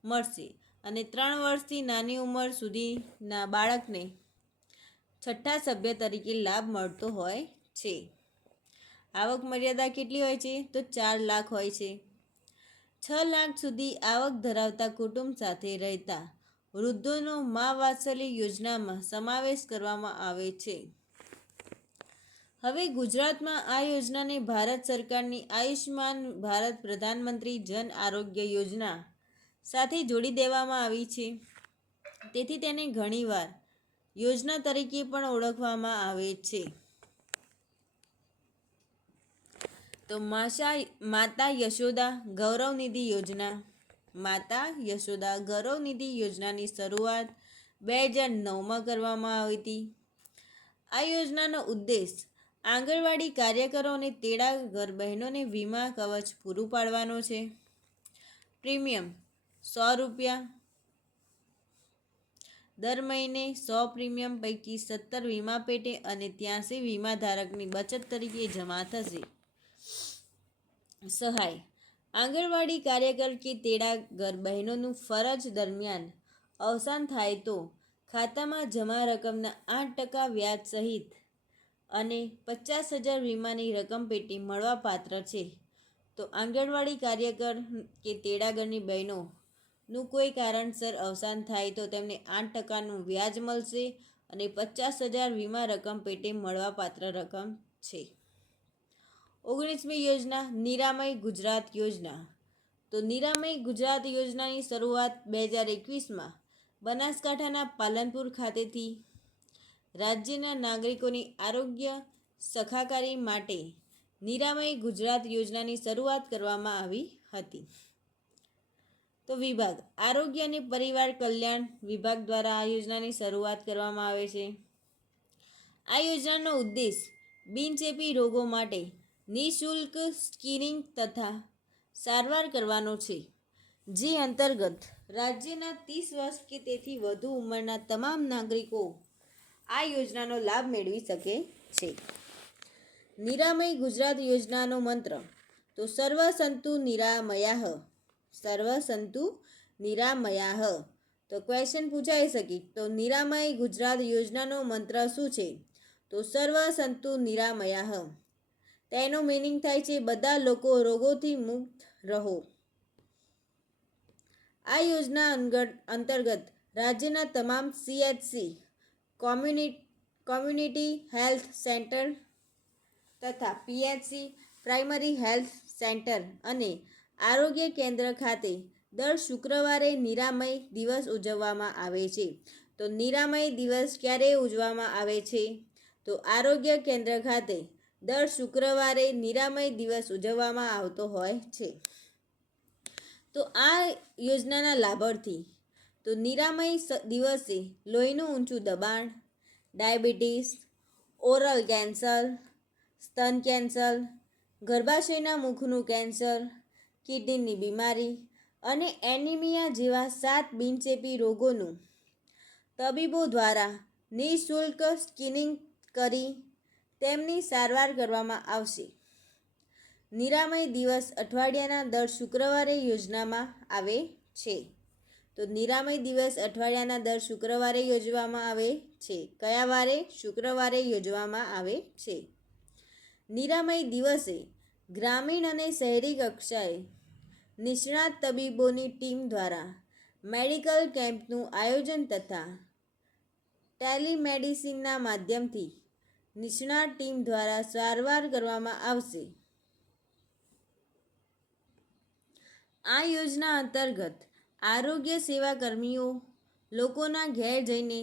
મળશે અને 3 વર્ષથી નાની ઉંમર સુધીના બાળકને છઠ્ઠા સભ્ય તરીકે લાભ મળતો હોય છે. આવક મર્યાદા કેટલી હોય છે? તો 4 લાખ હોય છે. 6 લાખ સુધી આવક ધરાવતા કુટુંબ સાથે રહેતા વૃદ્ધોનો મા વાત્સલ્ય યોજનામાં સમાવેશ કરવામાં આવે છે. હવે ગુજરાતમાં આ યોજનાને ભારત સરકારની આયુષ્યમાન ભારત પ્રધાનમંત્રી જન આરોગ્ય યોજના સાથે જોડી દેવામાં આવી છે. તેથી તેને ઘણીવાર યોજના તરીકે પણ ઓળખવામાં આવે છે. તો માતા યશોદા ગૌરવ નિધિ યોજના. માતા યશોદા ગૌરવ નિધિ યોજનાની શરૂઆત 2009માં કરવામાં આવી હતી. આ યોજનાનો ઉદ્દેશ આંગણવાડી કાર્યકરો અને તેડાગર બહેનોને વીમા કવચ પૂરું પાડવાનો છે. પ્રીમિયમ ₹100. દર મહિને 100 પ્રીમિયમ પૈકી 17 વીમા પેટે અને 83 વીમા ધારકની બચત તરીકે જમા થશે. સહાય આંગણવાડી કાર્યકર કે તેડાગર બહેનોનું ફરજ દરમિયાન અવસાન થાય તો ખાતામાં જમા રકમના 8% વ્યાજ સહિત અને 50,000 વીમાની રકમ પેટી મળવાપાત્ર છે. તો આંગણવાડી કાર્યકર કે તેડાગરની બહેનોનું કોઈ કારણસર અવસાન થાય તો તેમને 8%નું વ્યાજ મળશે અને 50,000 વીમા રકમ પેટે મળવાપાત્ર રકમ છે. 19મી યોજના નિરામય ગુજરાત યોજના. તો નિરામય ગુજરાત યોજનાની શરૂઆત 2021માં બનાસકાંઠાના પાલનપુર ખાતેથી રાજ્યના નાગરિકોની આરોગ્ય સખાકારી માટે નિરામય ગુજરાત યોજનાની શરૂઆત કરવામાં આવી હતી. તો તો વિભાગ આરોગ્ય અને પરિવાર કલ્યાણ વિભાગ દ્વારા આ યોજનાની શરૂઆત કરવામાં આવે છે. આ યોજનાનો ઉદ્દેશ બિનચેપી રોગો માટે નિઃશુલ્ક સ્ક્રીનિંગ તથા સારવાર કરવાનો છે, જે અંતર્ગત રાજ્યના 30 વર્ષ કે તેથી વધુ ઉંમરના તમામ નાગરિકો આ યોજનાનો લાભ મેળવી શકે છે. નિરામય ગુજરાત યોજનાનો મંત્ર તો સર્વ સંતુ નિરામયાઃ. સર્વ સંતુ નિરામયાઃ. તો ક્વેશ્ચન પૂછાઈ શકે તો નિરામય ગુજરાત યોજનાનો મંત્ર શું છે? તો સર્વ સંતુ નિરામયાઃ. તેનો મિનિંગ થાય છે બધા લોકો રોગોથી મુક્ત રહો. આ યોજના અંતર્ગત રાજ્યના તમામ CHC કોમ્યુનિટી હેલ્થ સેન્ટર તથા PHC પ્રાઇમરી હેલ્થ સેન્ટર અને આરોગ્ય કેન્દ્ર ખાતે દર શુક્રવારે નિરામય દિવસ ઉજવવામાં આવે છે. તો નિરામય દિવસ ક્યારે ઉજવવામાં આવે છે? તો આરોગ્ય કેન્દ્ર ખાતે દર શુક્રવારે નિરામય દિવસ ઉજવવામાં આવતો હોય છે. તો આ યોજનાના લાભાર્થી તો નિરામય દિવસે લોહીનું ઊંચું દબાણ, ડાયાબિટીસ, ઓરલ કેન્સર, સ્તન કેન્સર, ગર્ભાશયના મુખનું કેન્સર, કિડનીની બીમારી અને એનિમિયા જેવા 7 બિનચેપી રોગોનું તબીબો દ્વારા નિઃશુલ્ક સ્ક્રીનિંગ કરી તેમની સારવાર કરવામાં આવશે. નિરામય દિવસ અઠવાડિયાના દર શુક્રવારે યોજવામાં આવે છે. તો નિરામય દિવસ અઠવાડિયાના દર શુક્રવારે યોજવામાં આવે છે. કયા વારે? શુક્રવારે યોજવામાં આવે છે. નિરામય દિવસે ગ્રામીણ અને શહેરી કક્ષાએ નિષ્ણાત તબીબોની ટીમ દ્વારા મેડિકલ કેમ્પનું આયોજન તથા ટેલિમેડિસિનના માધ્યમથી નિષ્ણાત ટીમ દ્વારા સારવાર કરવામાં આવશે. આ યોજના અંતર્ગત આરોગ્ય સેવા કર્મીઓ લોકોના ઘેર જઈને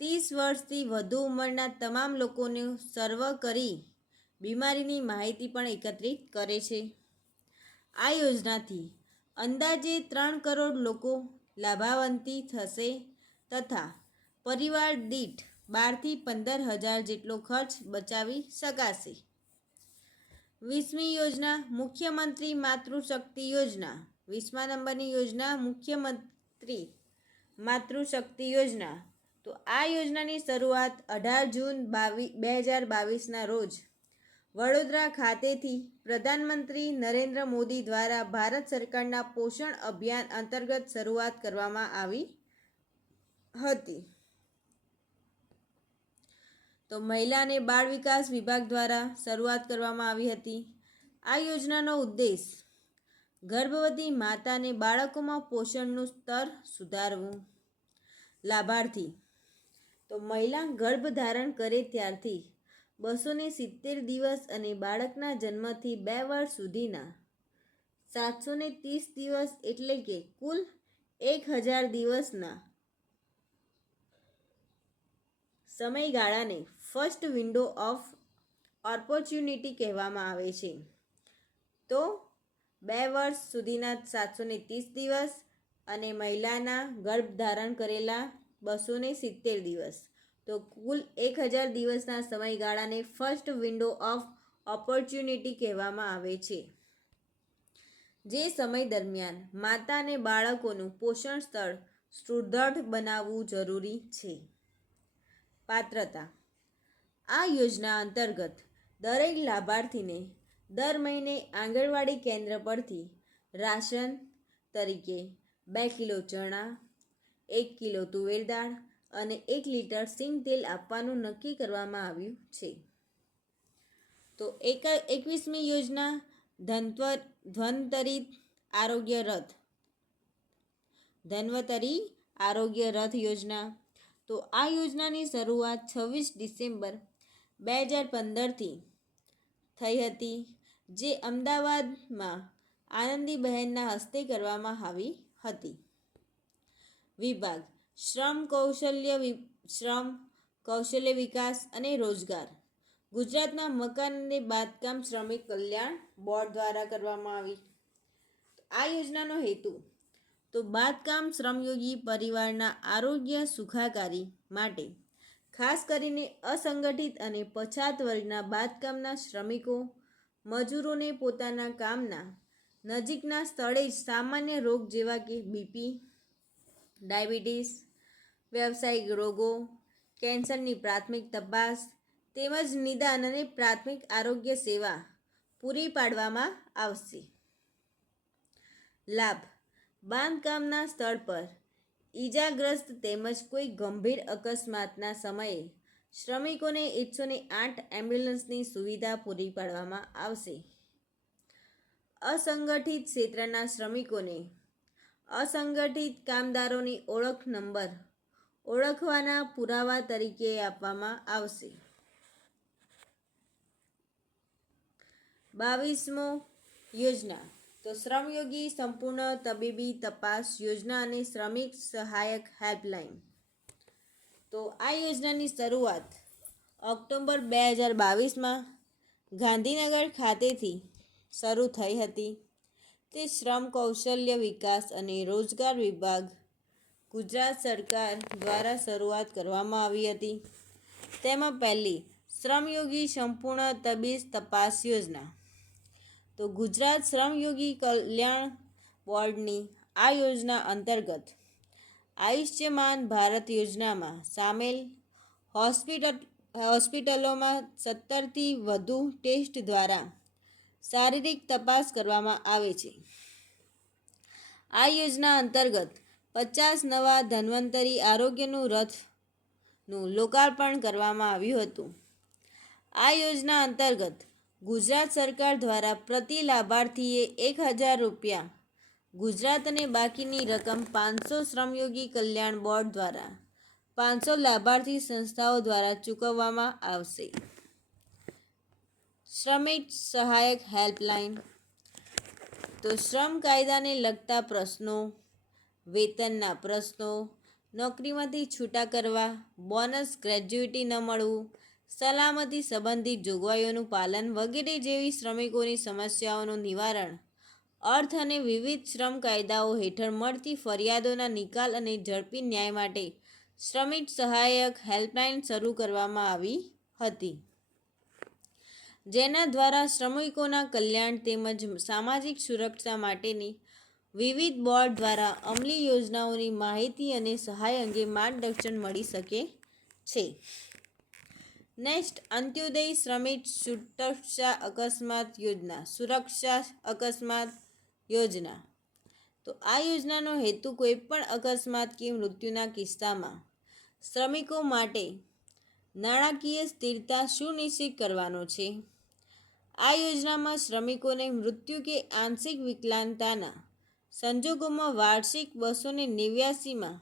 30 વર્ષથી વધુ ઉંમરના તમામ લોકોને સર્વે કરી બીમારીની માહિતી પણ એકત્રિત કરે છે. આ યોજનાથી અંદાજે 3 કરોડ લોકો લાભાન્વિત થશે તથા પરિવાર દીઠ 12 થી 15 હજાર જેટલો ખર્ચ બચાવી શકાશે. 20મી યોજના મુખ્યમંત્રી માતૃશક્તિ યોજના. 20મા નંબરની યોજના મુખ્યમંત્રી માતૃશક્તિ યોજના. તો આ યોજનાની શરૂઆત 18 જૂન 2022ના રોજ વડોદરા ખાતેથી પ્રધાનમંત્રી નરેન્દ્ર મોદી દ્વારા ભારત સરકારના પોષણ અભિયાન અંતર્ગત શરૂઆત કરવામાં આવી હતી. તો મહિલા અને બાળ વિકાસ વિભાગ દ્વારા શરૂઆત કરવામાં આવી હતી. આ યોજનાનો ઉદ્દેશ ગર્ભવતી માતા અને બાળકોમાં પોષણનું સ્તર સુધારવું. લાભાર્થી તો મહિલા ગર્ભ ધારણ કરે ત્યારથી 270 દિવસ અને બાળકના જન્મથી 2 વર્ષ સુધીના 730 દિવસ એટલે કે કુલ 1000 દિવસના સમયગાળાને ફર્સ્ટ વિન્ડો ઓફ ઓપોર્ચ્યુનિટી કહેવામાં આવે છે. તો 2 વર્ષ સુધીના 730 દિવસ અને મહિલાના ગર્ભ ધારણ કરેલા 270 દિવસ, તો કુલ 1000 દિવસના સમયગાળાને ફર્સ્ટ વિન્ડો ઓફ ઓપોર્ચ્યુનિટી કહેવામાં આવે છે. જે સમય દરમિયાન માતા અને બાળકોનું પોષણ સ્તર સુદૃઢ બનાવવું જરૂરી છે. પાત્રતા. આ યોજના અંતર્ગત દરેક લાભાર્થીને દર મહિને આંગણવાડી કેન્દ્ર પરથી રાશન તરીકે 2 કિલો ચણા, 1 કિલો તુવેર દાળ અને 1 લીટર સિંગ તેલ આપવાનું નક્કી કરવામાં આવ્યું છે. તો 21મી યોજના ધન્વંતરી આરોગ્ય રથ. ધન્વંતરી આરોગ્ય રથ યોજના. તો આ યોજનાની શરૂઆત 26 ડિસેમ્બર 2015થી થઈ હતી, જે અમદાવાદમાં આનંદીબહેનના હસ્તે કરવામાં આવી હતી. વિભાગ શ્રમ કૌશલ્ય વિકાસ અને રોજગાર ગુજરાતના મકાન અને બાંધકામ શ્રમિક કલ્યાણ બોર્ડ દ્વારા કરવામાં આવી. આ યોજનાનો હેતુ તો બાંધકામ શ્રમયોગી પરિવારના આરોગ્ય સુખાકારી માટે ખાસ કરીને અસંગઠિત અને પછાત વર્ગના બાંધકામના શ્રમિકો મજૂરોને પોતાના કામના નજીકના સ્થળે જ સામાન્ય રોગ જેવા કે બીપી, ડાયાબિટીસ, વ્યવસાયિક રોગો, કેન્સરની પ્રાથમિક તપાસ તેમજ નિદાન અને પ્રાથમિક આરોગ્ય સેવા પૂરી પાડવામાં આવશે. લાભ: બાંધકામના સ્થળ પર ઈજાગ્રસ્ત તેમજ કોઈ ગંભીર અકસ્માતના સમયે શ્રમિકોને 108 એમ્બ્યુલન્સની સુવિધા પૂરી પાડવામાં આવશે. અસંગઠિત ક્ષેત્રના શ્રમિકોને અસંગઠિત કામદારોની ઓળખ નંબર ઓળખવાના પુરાવા તરીકે આપવામાં આવશે. 22મો યોજના તો શ્રમયોગી સંપૂર્ણ તબીબી તપાસ યોજના અને શ્રમિક સહાયક હેલ્પલાઇન. તો આ યોજનાની શરૂઆત ઓક્ટોબર 2022માં ગાંધીનગર ખાતેથી શરૂ થઈ હતી. તે શ્રમ કૌશલ્ય વિકાસ અને રોજગાર વિભાગ, ગુજરાત સરકાર દ્વારા શરૂઆત કરવામાં આવી હતી. તેમાં પહેલી શ્રમયોગી સંપૂર્ણ તબીબી તપાસ યોજના. તો ગુજરાત શ્રમયોગી કલ્યાણ બોર્ડની આ યોજના અંતર્ગત આયુષ્યમાન ભારત યોજનામાં સામેલ હોસ્પિટલોમાં 17થી વધુ ટેસ્ટ દ્વારા શારીરિક તપાસ કરવામાં આવે છે. આ યોજના અંતર્ગત 50 નવા ધન્વંતરી આરોગ્યનું રથનું લોકાર્પણ કરવામાં આવ્યું હતું. આ યોજના અંતર્ગત ગુજરાત સરકાર દ્વારા પ્રતિ લાભાર્થીએ 1000 રૂપિયા ગુજરાત અને બાકીની રકમ 500 શ્રમયોગી કલ્યાણ બોર્ડ દ્વારા 500 લાભાર્થી સંસ્થાઓ દ્વારા ચૂકવવામાં આવશે. શ્રમિક સહાયક હેલ્પલાઇન. તો શ્રમ કાયદાને લગતા પ્રશ્નો, વેતનના પ્રશ્નો, નોકરીમાંથી છૂટા કરવા, બોનસ, ગ્રેજ્યુઇટી ન મળવું, સલામતી સંબંધિત જોગવાઈઓનું પાલન વગેરે જેવી શ્રમિકોની સમસ્યાઓનું નિવારણ અર્થ અને વિવિધ શ્રમ કાયદાઓ હેઠળ મળતી ફરિયાદોના નિકાલ અને ઝડપી ન્યાય માટે શ્રમિક સહાયક હેલ્પલાઇન શરૂ કરવામાં આવી હતી, જેના દ્વારા શ્રમિકોના કલ્યાણ તેમજ સામાજિક સુરક્ષા માટેની વિવિધ બોર્ડ દ્વારા અમલી યોજનાઓની માહિતી અને સહાય અંગે માર્ગદર્શન મળી શકે છે. નેક્સ્ટ, અંત્યોદય શ્રમિક સુરક્ષા અકસ્માત યોજના. તો આ યોજનાનો હેતુ કોઈપણ અકસ્માત કે મૃત્યુના કિસ્સામાં શ્રમિકો માટે નાણાકીય સ્થિરતા સુનિશ્ચિત કરવાનો છે. આ યોજનામાં શ્રમિકોને મૃત્યુ કે આંશિક વિકલાંગતાના સંજોગોમાં વાર્ષિક 289માં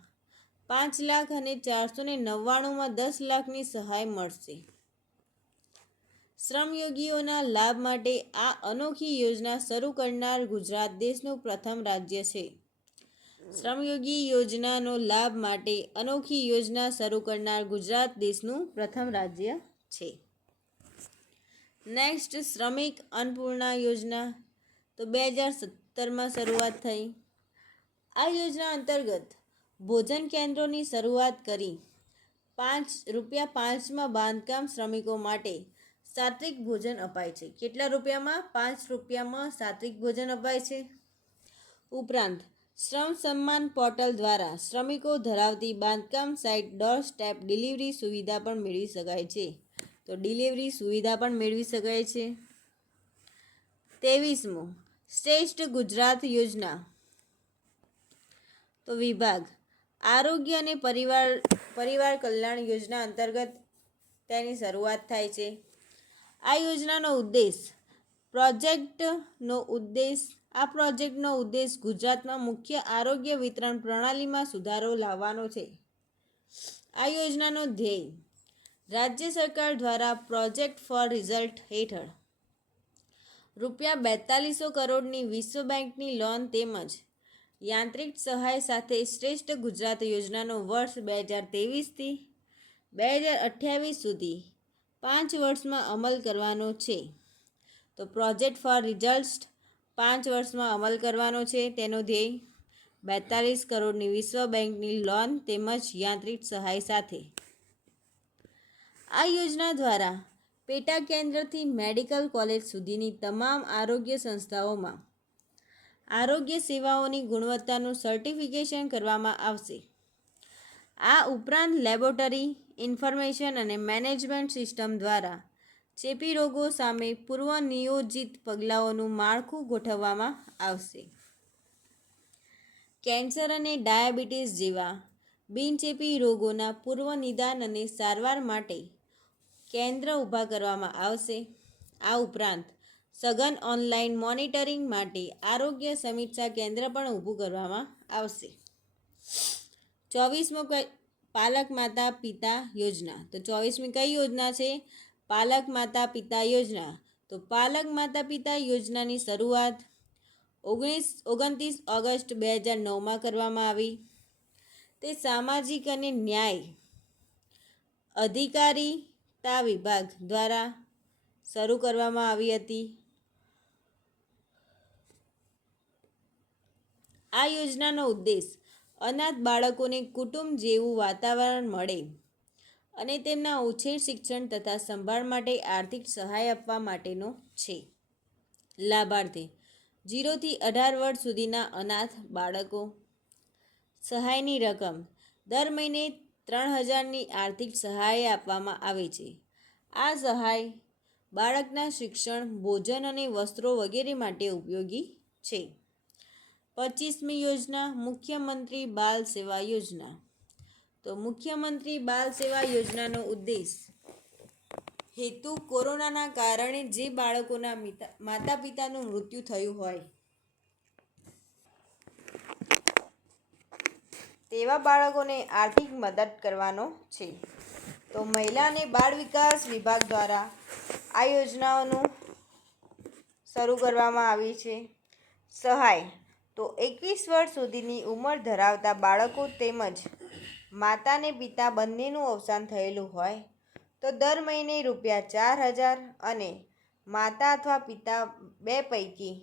5 લાખ અને 499માં 10 લાખની સહાય મળશે. શ્રમયોગીઓના લાભ માટે આ અનોખી યોજના શરૂ કરનાર ગુજરાત દેશનું પ્રથમ રાજ્ય છે. શ્રમયોગી યોજનાનો લાભ માટે અનોખી યોજના શરૂ કરનાર ગુજરાત દેશનું પ્રથમ રાજ્ય છે. નેક્સ્ટ, શ્રમિક અન્નપૂર્ણા યોજના. તો 2017માં શરૂઆત થઈ. આ યોજના અંતર્ગત ભોજન કેન્દ્રોની શરૂઆત કરી ₹5માં બાંધકામ શ્રમિકો માટે સાત્વિક ભોજન અપાય છે. કેટલા રૂપિયામાં? ₹5માં સાત્વિક ભોજન અપાય છે. ઉપરાંત શ્રમ સન્માન પોર્ટલ દ્વારા શ્રમિકો ધરાવતી બાંધકામ સાઇટ ડોર સ્ટેપ ડિલિવરી સુવિધા પણ મેળવી શકાય છે. તો ડિલિવરી સુવિધા પણ મેળવી શકાય છે. 23મો શ્રેષ્ઠ ગુજરાત યોજના. તો વિભાગ આરોગ્ય અને પરિવાર કલ્યાણ યોજના અંતર્ગત તેની શરૂઆત થાય છે. આ યોજનાનો પ્રોજેક્ટનો ઉદ્દેશ ગુજરાતમાં મુખ્ય આરોગ્ય વિતરણ પ્રણાલીમાં સુધારો લાવવાનો છે. આ યોજનાનો ધ્યેય રાજ્ય સરકાર દ્વારા પ્રોજેક્ટ ફોર રિઝલ્ટ હેઠળ ₹4200 કરોડની વિશ્વ બેંકની લોન તેમજ યાંત્રિક સહાય સાથે શ્રેષ્ઠ ગુજરાત યોજનાનો વર્ષ 2023થી 2028 સુધી 5 વર્ષમાં અમલ કરવાનો છે. તો પ્રોજેક્ટ ફોર રિઝલ્ટ 5 વર્ષમાં અમલ કરવાનો છે તેનો ધ્યેય. 42 કરોડની વિશ્વ બેંકની લોન તેમજ યાંત્રિક સહાય સાથે. આ યોજના દ્વારા પેટા કેન્દ્રથી મેડિકલ કોલેજ સુધીની તમામ આરોગ્ય સંસ્થાઓમાં આરોગ્ય સેવાઓની ગુણવત્તાનું સર્ટિફિકેશન કરવામાં આવશે. આ ઉપરાંત લેબોરેટરી ઇન્ફોર્મેશન અને મેનેજમેન્ટ સિસ્ટમ દ્વારા ચેપી રોગો સામે પૂર્વ નિયોજિત પગલાઓનું માળખું ગોઠવવામાં આવશે. કેન્સર અને ડાયાબિટીસ જેવા બિનચેપી રોગોના પૂર્વ નિદાન અને સારવાર માટે કેન્દ્ર ઊભા કરવામાં આવશે. આ ઉપરાંત સઘન ઓનલાઈન મોનિટરિંગ માટે આરોગ્ય સમીક્ષા કેન્દ્ર પણ ઊભું કરવામાં આવશે. 24મો પાલક માતા પિતા યોજના. તો 24મી કઈ યોજના છે? પાલક માતા પિતા યોજના. તો પાલક માતા પિતા યોજનાની શરૂઆત 29 ઓગસ્ટ 2009માં કરવામાં આવી. તે સામાજિક અને ન્યાય અધિકારીતા વિભાગ દ્વારા શરૂ કરવામાં આવી હતી. આ યોજનાનો ઉદ્દેશ અનાથ બાળકોને કુટુંબ જેવું વાતાવરણ મળે અને તેમના ઉછેર, શિક્ષણ તથા સંભાળ માટે આર્થિક સહાય આપવા માટેનો છે. લાભાર્થી 0 થી 18 વર્ષ સુધીના અનાથ બાળકો. સહાયની રકમ દર મહિને 3000ની આર્થિક સહાય આપવામાં આવે છે. આ સહાય બાળકના શિક્ષણ, ભોજન અને વસ્ત્રો વગેરે માટે ઉપયોગી છે. 25મી યોજના મુખ્યમંત્રી બાલ સેવા યોજના. તો મુખ્યમંત્રી બાલ સેવા યોજનાનો ઉદ્દેશ હેતુ કોરોનાના કારણે જે બાળકોના માતા પિતાનું મૃત્યુ થયું હોય તેવા બાળકોને આર્થિક મદદ કરવાનો છે. તો મહિલા અને બાળ વિકાસ વિભાગ દ્વારા આ યોજનાઓનું શરૂ કરવામાં આવી છે. સહાય તો 21 વર્ષ સુધીની ઉંમર ધરાવતા બાળકો તેમજ માતા અને પિતા બંનેનું અવસાન થયેલું હોય તો દર મહિને ₹4000 અને માતા અથવા પિતા બે પૈકી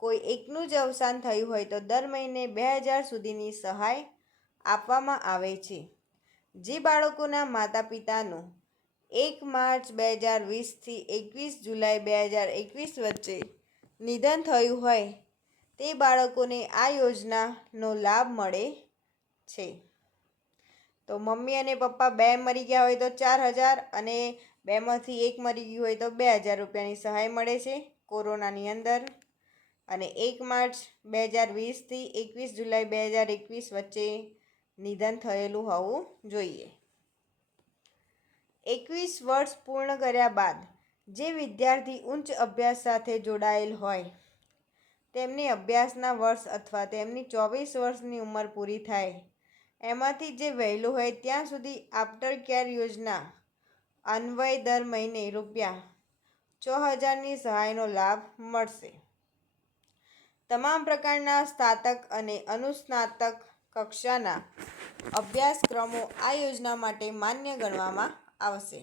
કોઈ એકનું જ અવસાન થયું હોય તો દર મહિને 2000 સુધીની સહાય આપવામાં આવે છે. જે બાળકોના માતા પિતાનું 1 માર્ચ 2020 થી 21 જુલાઈ 2021 વચ્ચે નિધન થયું હોય તે બાળકોને આ યોજનાનો લાભ મળે છે. તો મમ્મી અને પપ્પા બે મરી ગયા હોય તો 4000 અને બેમાંથી એક મરી ગયું હોય તો ₹2000ની સહાય મળે છે કોરોનાની અંદર. અને 1 માર્ચ 2020 થી 21 જુલાઈ 2021 વચ્ચે નિધન થયેલું હોવું જોઈએ. 21 વર્ષ પૂર્ણ કર્યા બાદ જે વિદ્યાર્થી ઉચ્ચ અભ્યાસ સાથે જોડાયેલ હોય તેમને અભ્યાસના વર્ષ અથવા તેમની 24 વર્ષની ઉંમર પૂરી થાય એમાંથી જે વહેલું હોય ત્યાં સુધી આફ્ટર કેર યોજના અન્વયે દર મહિને ₹6000ની સહાયનો લાભ મળશે. તમામ પ્રકારના સ્નાતક અને અનુસ્નાતક કક્ષાના અભ્યાસક્રમો આ યોજના માટે માન્ય ગણવામાં આવશે.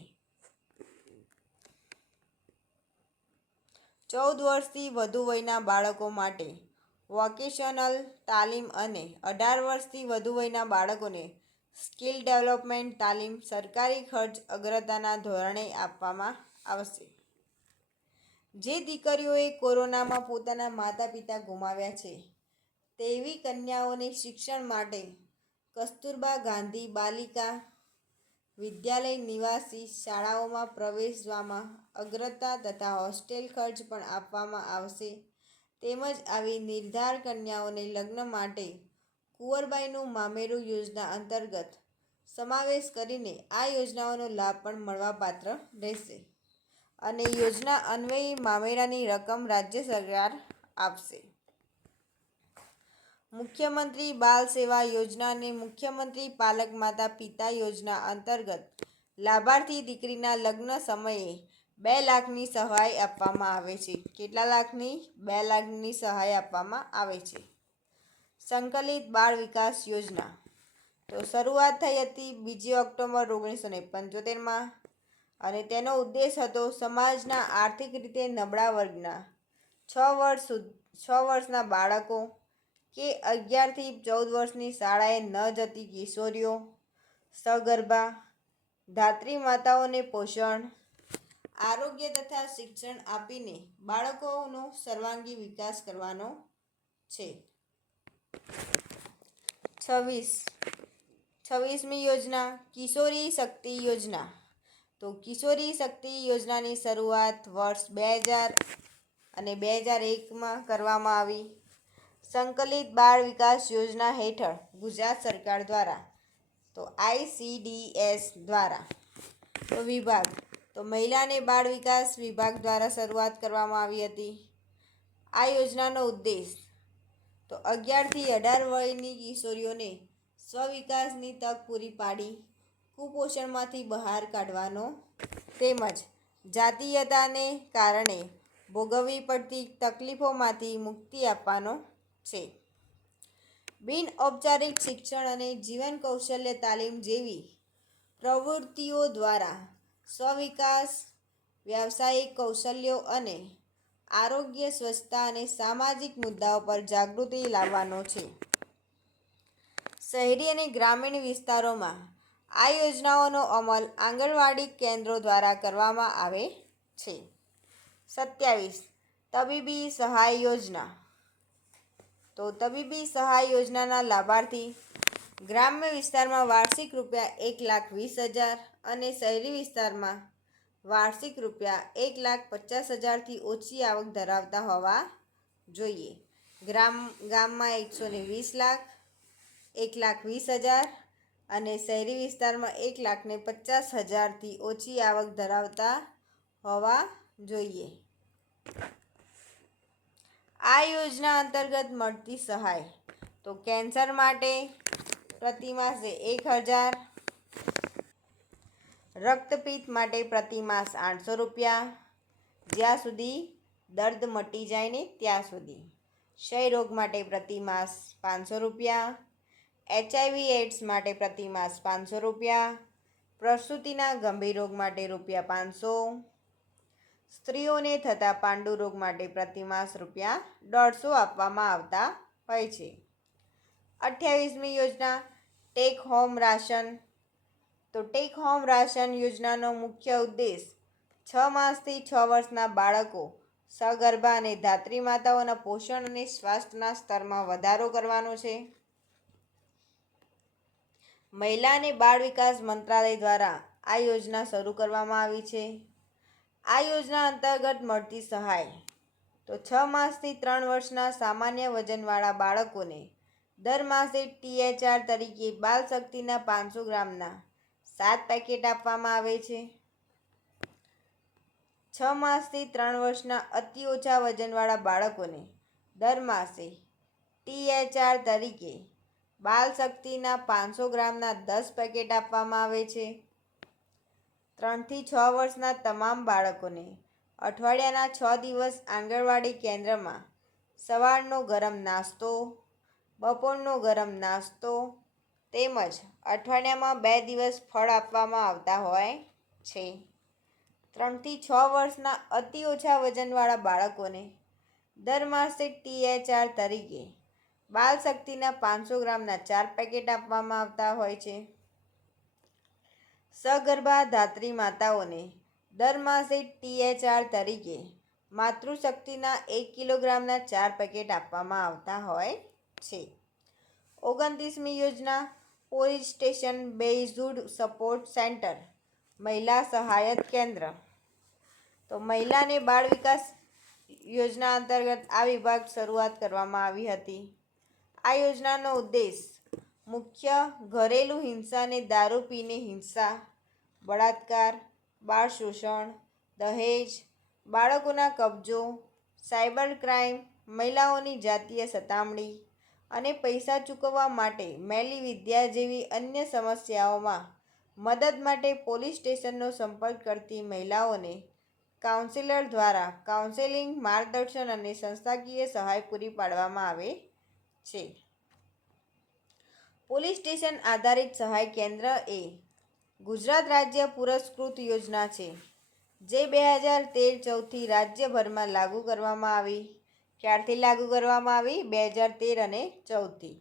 14 વર્ષથી વધુ વયના બાળકો માટે વોકેશનલ તાલીમ અને 18 વર્ષથી વધુ વયના બાળકોને સ્કિલ ડેવલપમેન્ટ તાલીમ સરકારી ખર્ચ અગ્રતાના ધોરણે આપવામાં આવશે. જે દીકરીઓએ કોરોનામાં પોતાના માતા પિતા ગુમાવ્યા છે તેવી કન્યાઓને શિક્ષણ માટે કસ્તુરબા ગાંધી બાલિકા વિદ્યાલય નિવાસી શાળાઓમાં પ્રવેશવામાં અગ્રતા તથા હોસ્ટેલ ખર્ચ પણ આપવામાં આવશે. તેમજ આવી નિર્ધાર કન્યાઓને લગ્ન માટે કુંવરબાઈનું મામેરું યોજના અંતર્ગત સમાવેશ કરીને આ યોજનાઓનો લાભ પણ મળવાપાત્ર રહેશે અને યોજના અન્વયે મામેરાની રકમ રાજ્ય સરકાર આપશે. મુખ્યમંત્રી બાલ સેવા યોજના અને મુખ્યમંત્રી પાલક માતા પિતા યોજના અંતર્ગત લાભાર્થી દીકરીના લગ્ન સમયે 2 લાખની સહાય આપવામાં આવે છે. કેટલા લાખની? 2 લાખની સહાય આપવામાં આવે છે. સંકલિત બાળ વિકાસ યોજના. તો શરૂઆત થઈ હતી 2 ઓક્ટોબર 1975માં અને તેનો ઉદ્દેશ હતો સમાજના આર્થિક રીતે નબળા વર્ગના 6 વર્ષના બાળકો કે 11થી 14 વર્ષની શાળાએ ન જતી કિશોરીઓ, સગર્ભા, ધાત્રી માતાઓને પોષણ, આરોગ્ય તથા શિક્ષણ આપીને બાળકોનો સર્વાંગી વિકાસ કરવાનો છે. 26મી યોજના કિશોરી શક્તિ યોજના. તો કિશોરી શક્તિ યોજનાની શરૂઆત વર્ષ 2000 અને 2001માં કરવામાં આવી. સંકલિત બાળ વિકાસ યોજના હેઠળ ગુજરાત સરકાર દ્વારા, તો ICDS દ્વારા, તો વિભાગ, તો મહિલા અને બાળ વિકાસ વિભાગ દ્વારા શરૂઆત કરવામાં આવી હતી. આ યોજનાનો ઉદ્દેશ, તો 11થી 18 વયની કિશોરીઓને સ્વવિકાસની તક પૂરી પાડી કુપોષણમાંથી બહાર કાઢવાનો તેમજ જાતીયતાને કારણે ભોગવવી પડતી તકલીફોમાંથી મુક્તિ આપવાનો છે. બિન ઔપચારિક શિક્ષણ અને જીવન કૌશલ્ય તાલીમ જેવી પ્રવૃત્તિઓ દ્વારા સ્વવિકાસ, વ્યાવસાયિક કૌશલ્યો અને આરોગ્ય, સ્વચ્છતા અને સામાજિક મુદ્દાઓ પર જાગૃતિ લાવવાનો છે. શહેરી અને ગ્રામીણ વિસ્તારોમાં આ યોજનાઓનો અમલ આંગણવાડી કેન્દ્રો દ્વારા કરવામાં આવે છે. 27. તબીબી સહાય યોજના. તો તબીબી સહાય યોજનાના લાભાર્થી ગ્રામ્ય વિસ્તારમાં વાર્ષિક ₹1,20,000 અને શહેરી વિસ્તારમાં વાર્ષિક ₹1,50,000થી ઓછી આવક ધરાવતા હોવા જોઈએ. ગામમાં 120 લાખ, 1,20,000 અને શહેરી વિસ્તારમાં 1,50,000થી ઓછી આવક ધરાવતા હોવા જોઈએ. આ યોજના અંતર્ગત મળતી સહાય, તો કેન્સર માટે પ્રતિ માસે 1,000, રક્તપિત્ત માટે પ્રતિ માસ ₹800, જ્યાં સુધી દર્દ મટી જાય ને ત્યાં સુધી. ક્ષય રોગ માટે પ્રતિ માસ ₹500, HIV/AIDS માટે પ્રતિ માસ ₹500, પ્રસૂતિના ગંભીર રોગ માટે ₹500, સ્ત્રીઓને થતા પાંડુ રોગ માટે પ્રતિ માસ ₹150 આપવામાં આવતા હોય છે. 28મી યોજના ટેક હોમ રાશન. તો ટેક હોમ રાશન યોજનાનો મુખ્ય ઉદ્દેશ 6 માસથી 6 વર્ષના બાળકો, સગર્ભા અને ધાત્રી માતાઓના પોષણ અને સ્વાસ્થ્યના સ્તરમાં વધારો કરવાનો છે. મહિલા અને બાળ વિકાસ મંત્રાલય દ્વારા આ યોજના શરૂ કરવામાં આવી છે. આ યોજના અંતર્ગત મળતી સહાય, તો 6 માસથી 3 વર્ષના સામાન્ય વજનવાળા બાળકોને દર માસે THR તરીકે બાલ શક્તિના 500 ગ્રામના 7 પેકેટ આપવામાં આવે છે. 6 માસથી 3 વર્ષના અતિ ઓછા વજનવાળા બાળકોને દર માસે THR તરીકે બાલ શક્તિના 500 ગ્રામના 10 પેકેટ આપવામાં આવે છે. 3થી 6 વર્ષના તમામ બાળકોને અઠવાડિયાના 6 દિવસ આંગણવાડી કેન્દ્રમાં સવારનો ગરમ નાસ્તો, બપોરનો ગરમ નાસ્તો તેમજ અઠવાડિયામાં 2 દિવસ ફળ આપવામાં આવતા હોય છે. 3થી 6 વર્ષના અતિ ઓછા વજનવાળા બાળકોને દર માસે THR તરીકે બાલ શક્તિના 500 ગ્રામના 4 પેકેટ આપવામાં આવતા હોય છે. સગર્ભા ધાત્રી માતાઓને દર માસે THR તરીકે માતૃશક્તિના 1 કિલોગ્રામના 4 પેકેટ આપવામાં આવતા હોય છે. 29મી યોજના police station based support centre મહિલા સહાયત કેન્દ્ર. તો મહિલા અને બાળ વિકાસ યોજના અંતર્ગત આ વિભાગ શરૂઆત કરવામાં આવી હતી. આ યોજનાનો ઉદ્દેશ મુખ્ય ઘરેલું હિંસા અને દારૂ પીને હિંસા, બળાત્કાર, બાળ શોષણ, દહેજ, બાળકોના કબજો, સાયબર ક્રાઇમ, મહિલાઓની જાતીય સતામણી અને પૈસા ચૂકવવા માટે મેલી વિદ્યા જેવી અન્ય સમસ્યાઓમાં મદદ માટે પોલીસ સ્ટેશનનો સંપર્ક કરતી મહિલાઓને કાઉન્સિલર દ્વારા કાઉન્સેલિંગ, માર્ગદર્શન અને સંસ્થાકીય સહાય પૂરી પાડવામાં આવે છે. પોલીસ સ્ટેશન આધારિત સહાય કેન્દ્ર એ ગુજરાત રાજ્ય પુરસ્કૃત યોજના છે જે 2013-14થી રાજ્યભરમાં લાગુ કરવામાં આવી. ક્યારથી લાગુ કરવામાં આવી? 2013 અને 14થી.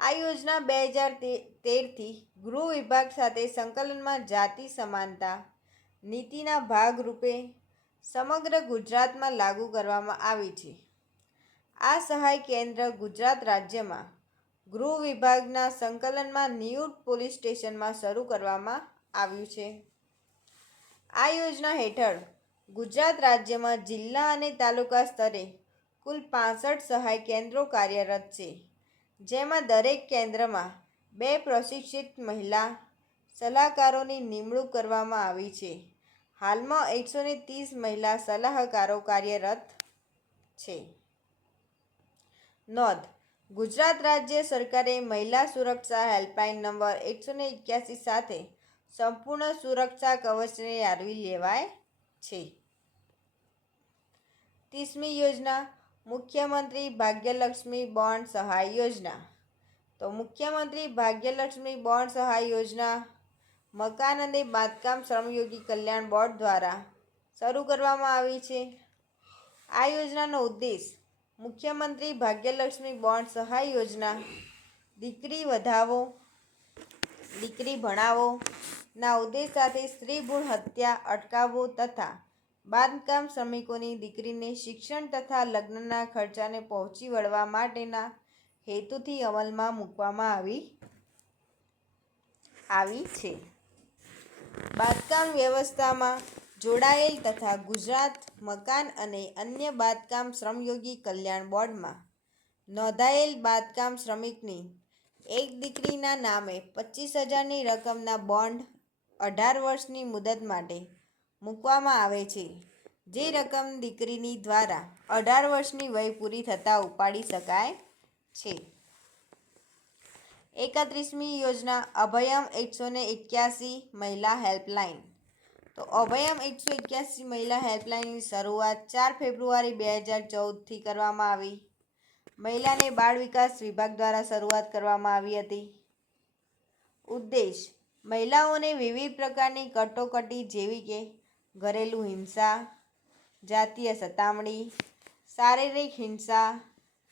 આ યોજના 2013થી ગૃહ વિભાગ સાથે સંકલનમાં જાતિ સમાનતા નીતિના ભાગરૂપે સમગ્ર ગુજરાતમાં લાગુ કરવામાં આવી છે. આ સહાય કેન્દ્ર ગુજરાત રાજ્યમાં ગૃહ વિભાગના સંકલનમાં નિયુક્ત પોલીસ સ્ટેશનમાં શરૂ કરવામાં આવ્યું છે. આ યોજના હેઠળ ગુજરાત રાજ્યમાં જિલ્લા અને તાલુકા સ્તરે કુલ 65 સહાય કેન્દ્રો કાર્યરત છે, જેમાં દરેક કેન્દ્રમાં 2 પ્રશિક્ષિત મહિલા સલાહકારોની નિમણૂક કરવામાં આવી છે. હાલમાં 130 મહિલા સલાહકારો કાર્યરત છે. નોંધ: ગુજરાત રાજ્ય સરકારે મહિલા સુરક્ષા હેલ્પલાઇન નંબર 181 સાથે સંપૂર્ણ સુરક્ષા કવચને આવરી લેવાય છે. 30મી યોજના મુખ્યમંત્રી ભાગ્યલક્ષ્મી બોન્ડ સહાય યોજના. તો મુખ્યમંત્રી ભાગ્યલક્ષ્મી બોન્ડ સહાય યોજના મકાન અને બાંધકામ શ્રમયોગી કલ્યાણ બોર્ડ દ્વારા શરૂ કરવામાં આવી છે. આ યોજનાનો ઉદ્દેશ મુખ્યમંત્રી ભાગ્યલક્ષ્મી બોન્ડ સહાય યોજના દીકરી વધાવો દીકરી ભણાવો ના ઉદ્દેશ સાથે સ્ત્રી ભ્રૂણ હત્યા અટકાવવો તથા બાંધકામ શ્રમિકોની દીકરીને શિક્ષણ તથા લગ્નના ખર્ચાને પહોંચી વળવા માટેના હેતુથી અમલમાં મૂકવામાં આવી છે. બાંધકામ વ્યવસ્થામાં જોડાયેલ તથા ગુજરાત મકાન અને અન્ય બાંધકામ શ્રમયોગી કલ્યાણ બોર્ડમાં નોંધાયેલ બાંધકામ શ્રમિકની એક દીકરીના નામે 25,000ની રકમના બોન્ડ 18 વર્ષની મુદત માટે મૂકવામાં આવે છે, જે રકમ દીકરીની દ્વારા 18 વર્ષની વય પૂરી થતાં ઉપાડી શકાય છે. 31મી યોજના અભયમ 181 મહિલા હેલ્પલાઇન. તો અભયમ 181 મહિલા હેલ્પલાઇનની શરૂઆત 4 ફેબ્રુઆરી 2014થી કરવામાં આવી. મહિલા અને બાળ વિકાસ વિભાગ દ્વારા શરૂઆત કરવામાં આવી હતી. ઉદ્દેશ મહિલાઓને વિવિધ પ્રકારની કટોકટી જેવી કે ઘરેલું હિંસા, જાતીય સતામણી, શારીરિક હિંસા,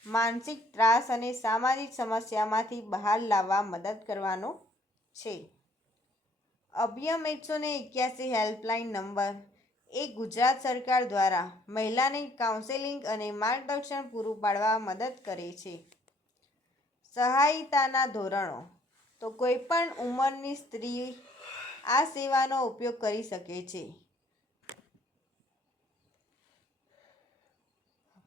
માનસિક ત્રાસ અને સામાજિક સમસ્યામાંથી બહાર લાવવા મદદ કરવાનો છે. અભયમ 181 હેલ્પલાઇન નંબર એ ગુજરાત સરકાર દ્વારા મહિલાને કાઉન્સેલિંગ અને માર્ગદર્શન પૂરું પાડવા મદદ કરે છે. સહાયતાના ધોરણો. તો કોઈપણ ઉંમરની સ્ત્રી આ સેવાનો ઉપયોગ કરી શકે છે.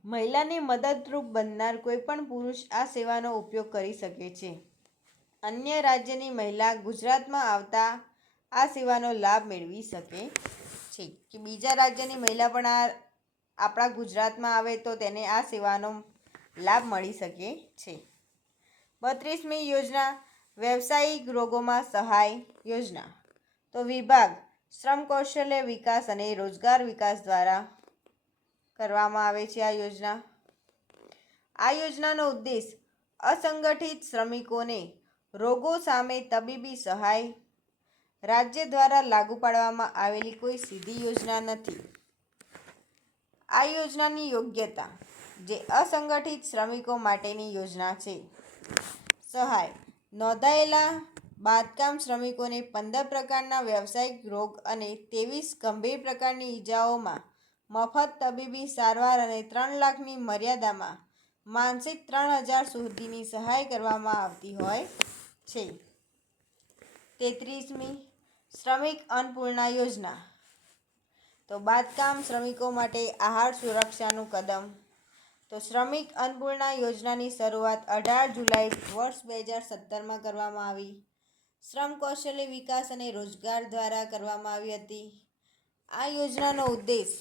મહિલાને મદદરૂપ બનનાર કોઈપણ પુરુષ આ સેવાનો ઉપયોગ કરી શકે છે. અન્ય રાજ્યની મહિલા ગુજરાતમાં આવતા આ સેવાનો લાભ મેળવી શકે છે કે બીજા રાજ્યની મહિલા પણ આપણા ગુજરાતમાં આવે તો તેને આ સેવાનો લાભ મળી શકે છે. 32મી યોજના વ્યવસાયિક રોગોમાં સહાય યોજના. તો વિભાગ શ્રમ કૌશલ્ય વિકાસ અને રોજગાર વિકાસ દ્વારા કરવામાં આવે છે. આ યોજનાનો ઉદ્દેશ અસંગઠિત શ્રમિકોને રોગો સામે તબીબી સહાય. રાજ્ય દ્વારા લાગુ પાડવામાં આવેલી કોઈ સીધી યોજના નથી. આ યોજનાની યોગ્યતા જે અસંગઠિત શ્રમિકો માટેની યોજના છે. સહાય નોંધાયેલા બાંધકામ શ્રમિકોને 15 પ્રકારના વ્યવસાયિક રોગ અને 23 ગંભીર પ્રકારની ઈજાઓમાં મફત તબીબી સારવાર અને 3 લાખની મર્યાદામાં માનસિક 3,000 સુધીની સહાય કરવામાં આવતી હોય છે. 33મી શ્રમિક અન્નપૂર્ણા યોજના. તો બાંધકામ શ્રમિકો માટે આહાર સુરક્ષાનું કદમ. તો શ્રમિક અન્નપૂર્ણા યોજનાની શરૂઆત 18 જુલાઈ વર્ષ 2017માં કરવામાં આવી. શ્રમ કૌશલ્ય વિકાસ અને રોજગાર દ્વારા કરવામાં આવી હતી. આ યોજનાનો ઉદ્દેશ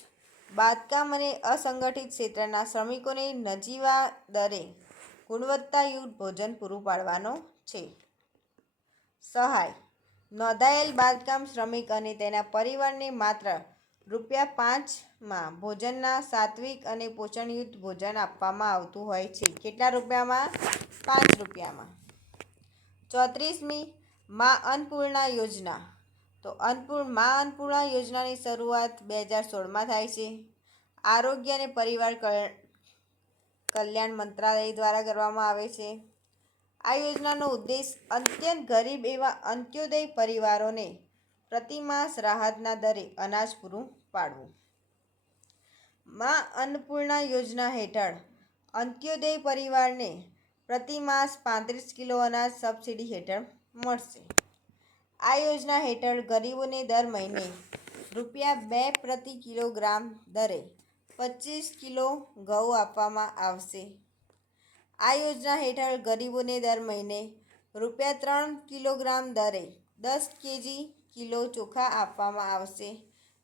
બાંધકામ અને અસંગઠિત ક્ષેત્રના શ્રમિકોને નજીવા દરે ગુણવત્તાયુક્ત ભોજન પૂરું પાડવાનો છે. સહાય નોંધાયેલ બાંધકામ શ્રમિક અને તેના પરિવારને માત્ર ₹5માં ભોજનના સાત્વિક અને પોષણયુક્ત ભોજન આપવામાં આવતું હોય છે. કેટલા રૂપિયામાં? ₹5. 34મી મા અન્નપૂર્ણા યોજના. તો મા અન્નપૂર્ણા યોજનાની શરૂઆત 2016માં થાય છે. આરોગ્ય અને પરિવાર કલ્યાણ મંત્રાલય દ્વારા કરવામાં આવે છે. આ યોજનાનો ઉદ્દેશ અત્યંત ગરીબ એવા અંત્યોદય પરિવારોને પ્રતિમાસ રાહતના દરે અનાજ પૂરું પાડવું. મા અન્નપૂર્ણા યોજના હેઠળ અંત્યોદય પરિવારને પ્રતિમાસ 35 કિલો અનાજ સબસિડી હેઠળ મળશે. આ યોજના હેઠળ ગરીબોને દર મહિને ₹2 પ્રતિ કિલોગ્રામ દરે 25 કિલો ઘઉં આપવામાં આવશે. આ યોજના હેઠળ ગરીબોને દર મહિને ₹3 કિલોગ્રામ દરે 10 કિલો ચોખા આપવામાં આવશે.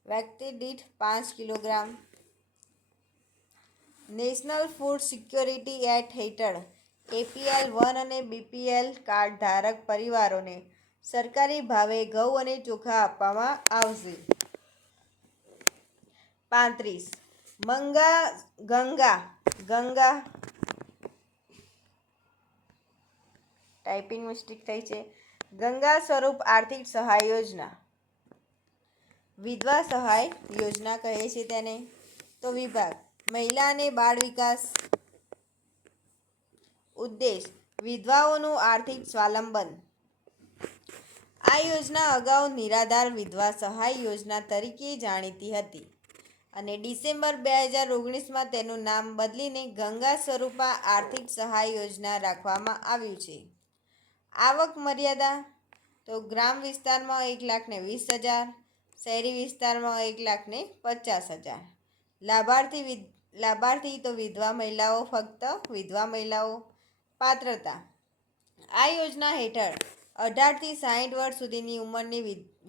વ્યક્તિ દીઠ 5 kilogram. National food security act હેઠળ APL 1 અને BPL કાર્ડ ધારક પરિવારોને સરકારી ભાવે ઘઉં અને ચોખા આપવામાં આવશે. 35. ગંગા સ્વરૂપ આર્થિક સહાય યોજના. વિધવા સહાય યોજના કહે છે તેને. તો વિભાગ મહિલા અને બાળ વિકાસ. ઉદ્દેશ વિધવાઓનું આર્થિક સ્વાવલંબન. આ યોજના અગાઉ નિરાધાર વિધવા સહાય યોજના તરીકે જાણીતી હતી અને ડિસેમ્બર 2019માં તેનું નામ બદલીને ગંગા સ્વરૂપા આર્થિક સહાય યોજના રાખવામાં આવ્યું છે. આવક મર્યાદા. તો ગ્રામ વિસ્તારમાં 1,20,000, શહેરી વિસ્તારમાં 1,50,000. લાભાર્થી તો વિધવા મહિલાઓ, ફક્ત વિધવા મહિલાઓ. પાત્રતા. આ યોજના હેઠળ 18 થી 60 વર્ષ સુધીની ઉંમરની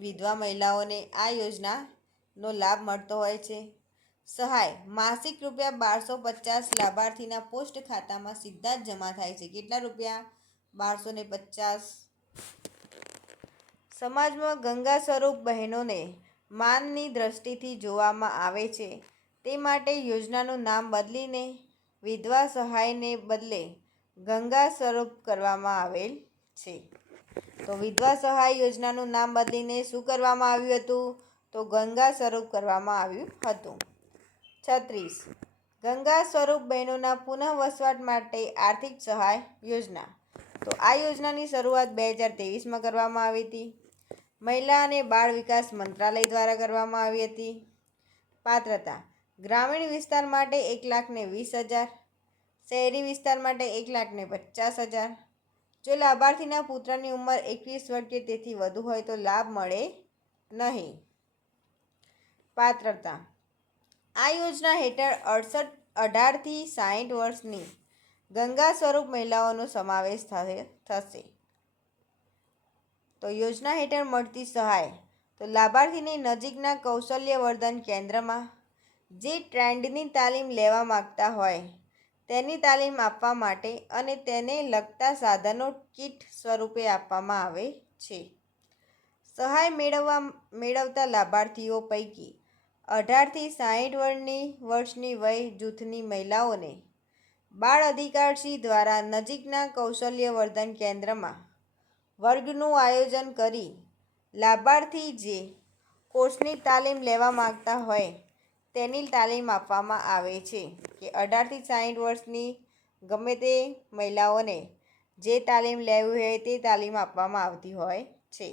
વિધવા મહિલાઓને આ યોજનાનો લાભ મળતો હોય છે. સહાય માસિક ₹1250 લાભાર્થીના પોસ્ટ ખાતામાં સીધા જ જમા થાય છે. કેટલા રૂપિયા? 1250. સમાજમાં ગંગા સ્વરૂપ બહેનોને માનની દ્રષ્ટિથી જોવામાં આવે છે તે માટે યોજનાનું નામ બદલીને વિધવા સહાયને બદલે ગંગા સ્વરૂપ કરવામાં આવેલ છે. તો વિધવા સહાય યોજનાનું નામ બદલીને શું કરવામાં આવ્યું હતું? તો ગંગા સ્વરૂપ કરવામાં આવ્યું હતું. 36. ગંગા સ્વરૂપ બહેનોના પુનઃ વસવાટ માટે આર્થિક સહાય યોજના. તો આ યોજનાની શરૂઆત 2023માં કરવામાં આવી હતી. મહિલા અને બાળ વિકાસ મંત્રાલય દ્વારા કરવામાં આવી હતી. પાત્રતા. ગ્રામીણ વિસ્તાર માટે 1,20,000, શહેરી વિસ્તાર માટે 1,50,000. જો લાભાર્થીના પુત્રની ઉંમર 21 વર્ષ કે તેથી વધુ હોય તો લાભ મળે નહીં. પાત્રતા. આ યોજના હેઠળ 18 થી 60 વર્ષની ગંગા સ્વરૂપ મહિલાઓનો સમાવેશ થશે. તો યોજના હેઠળ મળતી સહાય. તો લાભાર્થીને નજીકના કૌશલ્યવર્ધન કેન્દ્રમાં જે ટ્રેન્ડની તાલીમ લેવા માંગતા હોય તેની તાલીમ આપવા માટે અને તેને લગતા સાધનો કીટ સ્વરૂપે આપવામાં આવે છે. સહાય મેળવતા લાભાર્થીઓ પૈકી 18 થી 60 વર્ષની વય જૂથની મહિલાઓને બાળ અધિકારશ્રી દ્વારા નજીકના કૌશલ્યવર્ધન કેન્દ્રમાં વર્ગનું આયોજન કરી લાભાર્થી જે કોર્સની તાલીમ લેવા માંગતા હોય તેની તાલીમ આપવામાં આવે છે. કે 18 થી 60 વર્ષની ગમે તે મહિલાઓને જે તાલીમ લેવી હોય તે તાલીમ આપવામાં આવતી હોય છે.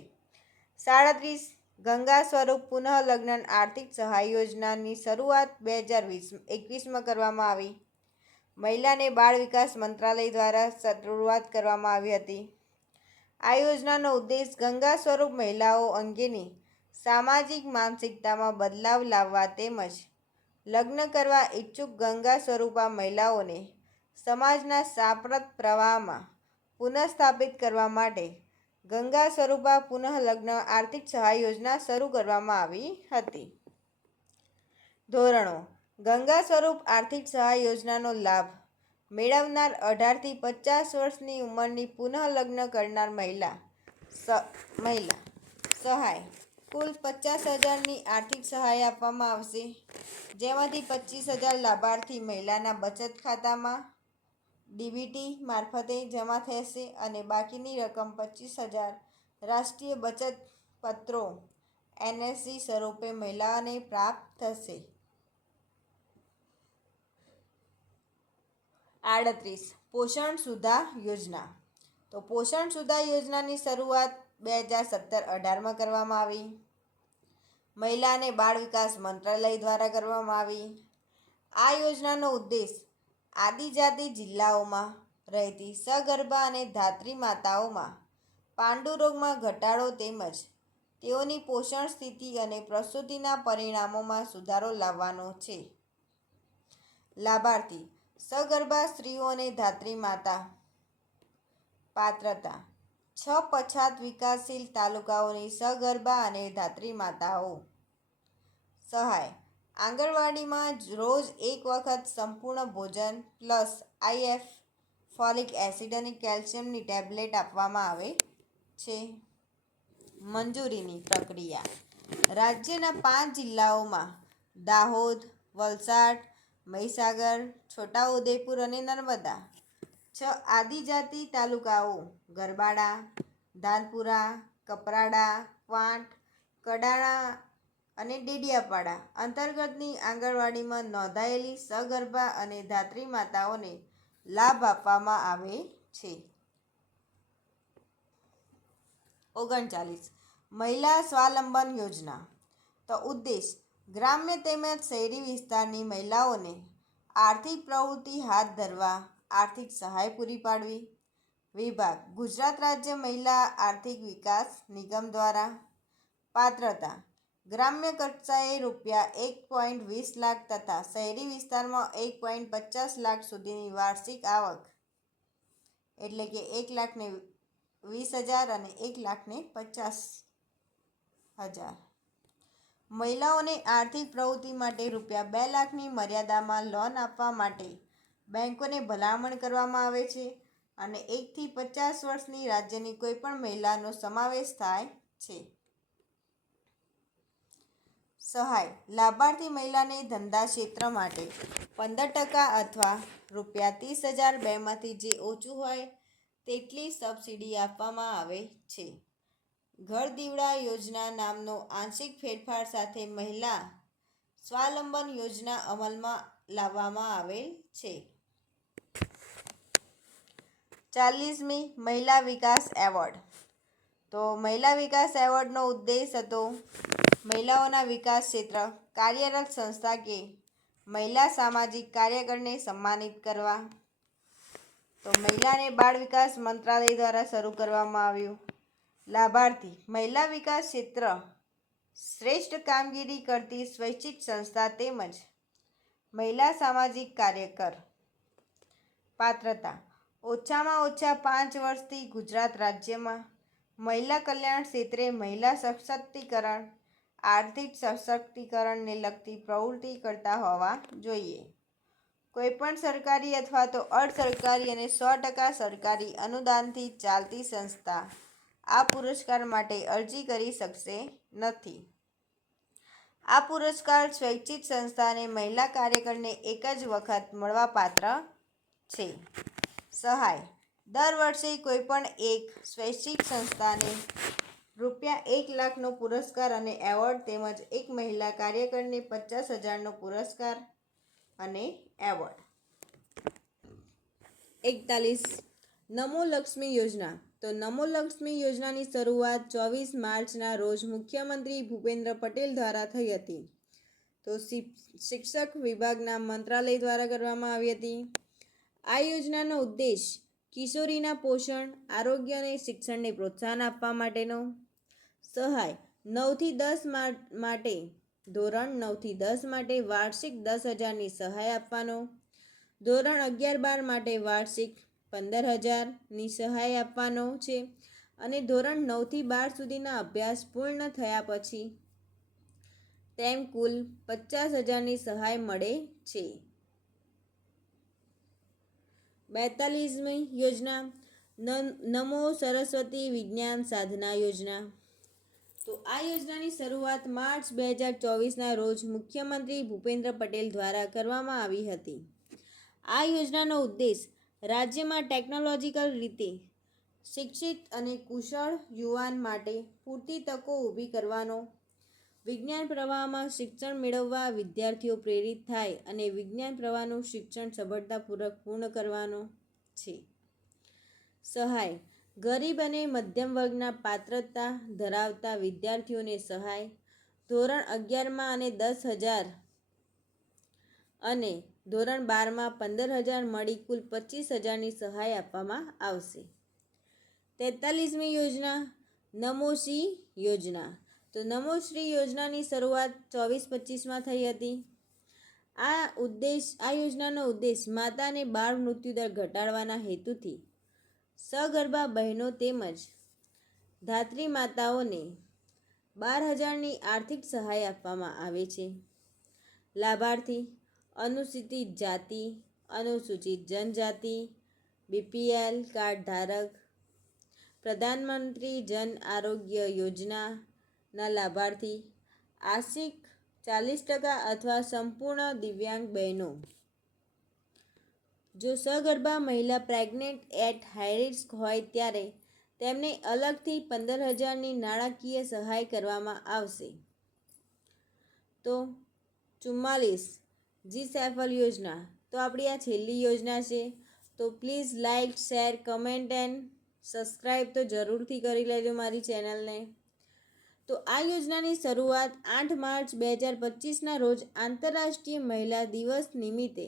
37. ગંગા સ્વરૂપ પુનઃલગ્ન આર્થિક સહાય યોજનાની શરૂઆત 2021માં કરવામાં આવી. મહિલા અને બાળ વિકાસ મંત્રાલય દ્વારા શરૂઆત કરવામાં આવી હતી. આ યોજનાનો ઉદ્દેશ ગંગા સ્વરૂપ મહિલાઓ અંગેની સામાજિક માનસિકતામાં બદલાવ લાવવા તેમજ લગ્ન કરવા ઈચ્છુક ગંગા સ્વરૂપા મહિલાઓને સમાજના સાંપ્રત પ્રવાહમાં પુનઃસ્થાપિત કરવા માટે ગંગા સ્વરૂપા પુનઃલગ્ન આર્થિક સહાય યોજના શરૂ કરવામાં આવી હતી. ધોરણો. ગંગા સ્વરૂપ આર્થિક સહાય યોજનાનો લાભ મેળવનાર 18 થી 50 વર્ષની ઉંમરની પુનઃલગ્ન કરનાર મહિલા. સહાય કુલ 50,000ની આર્થિક સહાય આપવામાં આવશે, જેમાંથી 25,000 લાભાર્થી મહિલાના બચત ખાતામાં DBT મારફતે જમા થશે અને બાકીની રકમ 25,000 રાષ્ટ્રીય બચત પત્રો NSC સ્વરૂપે મહિલાઓને પ્રાપ્ત થશે. 38 પોષણ સુધા યોજના. તો પોષણ સુધા યોજનાની શરૂઆત 2017-18માં કરવામાં આવી. મહિલા અને બાળ વિકાસ મંત્રાલય દ્વારા કરવામાં આવી. આ યોજનાનો ઉદ્દેશ આદિજાતિ જિલ્લાઓમાં રહેતી સગર્ભા અને ધાત્રી માતાઓમાં પાંડુ રોગમાં ઘટાડો તેમજ તેઓની પોષણ સ્થિતિ અને પ્રસૂતિના પરિણામોમાં સુધારો લાવવાનો છે. લાભાર્થી સગર્ભા સ્ત્રીઓ અને ધાત્રી માતા. પાત્રતા 6 પછાત વિકાસશીલ તાલુકાઓની સગર્ભા અને ધાત્રી માતાઓ. સહાય આંગણવાડીમાં રોજ એક વખત સંપૂર્ણ ભોજન પ્લસ IF, ફોલિક એસિડ અને કેલ્શિયમની ટેબ્લેટ આપવામાં આવે છે. મંજૂરીની પ્રક્રિયા રાજ્યના 5 જિલ્લાઓમાં દાહોદ, વલસાડ, મહીસાગર, છોટાઉદેપુર અને નર્મદા. 6 આદિજાતિ તાલુકાઓ ગરબાડા, ધાનપુરા, કપરાડા, ક્વાંટ, કડાણા અને ડેડિયાપાડા અંતર્ગતની આંગણવાડીમાં નોંધાયેલી સગર્ભા અને ધાત્રી માતાઓને લાભ આપવામાં આવે છે. 39 મહિલા સ્વાવલંબન યોજના. તો ઉદ્દેશ ગ્રામ્ય તેમજ શહેરી વિસ્તારની મહિલાઓને આર્થિક પ્રવૃત્તિ હાથ ધરવા આર્થિક સહાય પૂરી પાડવી. વિભાગ ગુજરાત રાજ્ય મહિલા આર્થિક વિકાસ નિગમ દ્વારા. પાત્રતા ગ્રામ્ય કક્ષાએ ₹1.20 લાખ તથા શહેરી વિસ્તારમાં 1.50 લાખ સુધીની વાર્ષિક આવક એટલે કે 1,20,000 અને 1,50,000. મહિલાઓને આર્થિક પ્રવૃત્તિ માટે ₹2 લાખની મર્યાદામાં લોન આપવા માટે બેંકોને ભલામણ કરવામાં આવે છે અને 1 થી 50 વર્ષની રાજ્યની કોઈપણ મહિલાનો સમાવેશ થાય છે. સહાય લાભાર્થી મહિલાને ધંધા ક્ષેત્ર માટે 15% અથવા ₹30,000 બેમાંથી જે ઓછું હોય તેટલી સબસિડી આપવામાં આવે છે. ઘર દીવડા યોજના નામનો આંશિક ફેરફાર સાથે મહિલા સ્વાવલંબન યોજના અમલમાં લાવવામાં આવેલ છે. 40મી મહિલા વિકાસ એવોર્ડ. તો મહિલા વિકાસ એવોર્ડનો ઉદ્દેશ હતો મહિલાઓના વિકાસ ક્ષેત્ર કાર્યરત સંસ્થા કે મહિલા સામાજિક કાર્યકરને સન્માનિત કરવા. તો મહિલા અને બાળ વિકાસ મંત્રાલય દ્વારા શરૂ કરવામાં આવ્યું. લાભાર્થી મહિલા વિકાસ ક્ષેત્ર શ્રેષ્ઠ કામગીરી કરતી સ્વૈચ્છિક સંસ્થા તેમજ મહિલા સામાજિક કાર્યકર. પાત્રતા ઓછામાં ઓછા 5 વર્ષથી ગુજરાત રાજ્યમાં મહિલા કલ્યાણ ક્ષેત્રે મહિલા સશક્તિકરણ આર્થિક સશક્તિકરણને લગતી પ્રવૃત્તિ કરતા હોવા જોઈએ. કોઈપણ સરકારી અથવા તો અર્ધ સરકારી અને 100% સરકારી અનુદાનથી ચાલતી સંસ્થા આ પુરસ્કાર માટે અરજી કરી શકશે નથી. આ પુરસ્કાર સ્વૈચ્છિક સંસ્થા અને મહિલા કાર્યકરને એક જ વખત મળવાપાત્ર છે. સહાય દર વર્ષે કોઈપણ એક સ્વૈચ્છિક સંસ્થાને ₹1 લાખનો પુરસ્કાર અને એવોર્ડ તેમજ એક મહિલા કાર્યકરને 50,000નો પુરસ્કાર અને એવોર્ડ. 41 નમો લક્ષ્મી યોજના. તો નમો લક્ષ્મી યોજનાની શરૂઆત 24 માર્ચના રોજ મુખ્યમંત્રી ભૂપેન્દ્ર પટેલ દ્વારા થઈ હતી. તો શિક્ષક વિભાગના મંત્રાલય દ્વારા કરવામાં આવી હતી. આ યોજનાનો ઉદ્દેશ કિશોરીના પોષણ, આરોગ્ય અને શિક્ષણને પ્રોત્સાહન આપવા માટેનો. સહાય 9 થી 10 માટે ધોરણ 9 થી 10 માટે વાર્ષિક 10,000ની સહાય આપવાનો. ધોરણ 11-12 માટે વાર્ષિક 15,000ની સહાય આપવાનો છે અને ધોરણ 9 થી 12 સુધીના અભ્યાસ પૂર્ણ થયા પછી તેમ કુલ 50,000ની સહાય મળે છે. 42મી યોજના નમો સરસ્વતી વિજ્ઞાન સાધના યોજના. તો આ યોજનાની શરૂઆત માર્ચ 2024ના રોજ મુખ્યમંત્રી ભૂપેન્દ્ર પટેલ દ્વારા કરવામાં આવી હતી. આ યોજનાનો ઉદ્દેશ રાજ્યમાં ટેકનોલોજીકલ રીતે શિક્ષિત અને કુશળ યુવાન માટે પૂરતી તકો ઊભી કરવાનો, વિજ્ઞાન પ્રવાહમાં શિક્ષણ મેળવવા વિદ્યાર્થીઓ પ્રેરિત થાય અને વિજ્ઞાન પ્રવાહનું શિક્ષણ સફળતાપૂર્વક પૂર્ણ કરવાનો છે. સહાય. ગરીબ અને મધ્યમ વર્ગના પાત્રતા ધરાવતા વિદ્યાર્થીઓને સહાય. ધોરણ 11માં અને 10,000 અને ધોરણ 12માં 15,000 મળી કુલ 25,000ની સહાય આપવામાં આવશે. 43મી યોજના નમોશ્રી યોજના. તો નમોશ્રી યોજનાની શરૂઆત 24-25માં થઈ હતી. આ યોજનાનો ઉદ્દેશ માતા અને બાળ મૃત્યુદર ઘટાડવાના હેતુથી સગર્ભા બહેનો તેમજ ધાત્રી માતાઓને 12,000ની આર્થિક સહાય આપવામાં આવે છે. લાભાર્થી અનુસૂચિત જાતિ, અનુસૂચિત જનજાતિ, BPL કાર્ડ ધારક, પ્રધાનમંત્રી જન આરોગ્ય યોજનાના લાભાર્થી, આંશિક 40% અથવા સંપૂર્ણ દિવ્યાંગ બહેનો. જો સગર્ભા મહિલા પ્રેગ્નેન્ટ એટ હાઈ રિસ્ક હોય ત્યારે તેમને અલગથી 15,000ની નાણાકીય સહાય કરવામાં આવશે. તો 44 જી સૈફલ યોજના. તો આપણી આ છેલ્લી યોજના છે. તો please like, share, comment and subscribe તો જરૂરથી કરી લેજો મારી ચેનલને. તો આ યોજનાની શરૂઆત 8 માર્ચ 2025ના રોજ આંતરરાષ્ટ્રીય મહિલા દિવસ નિમિત્તે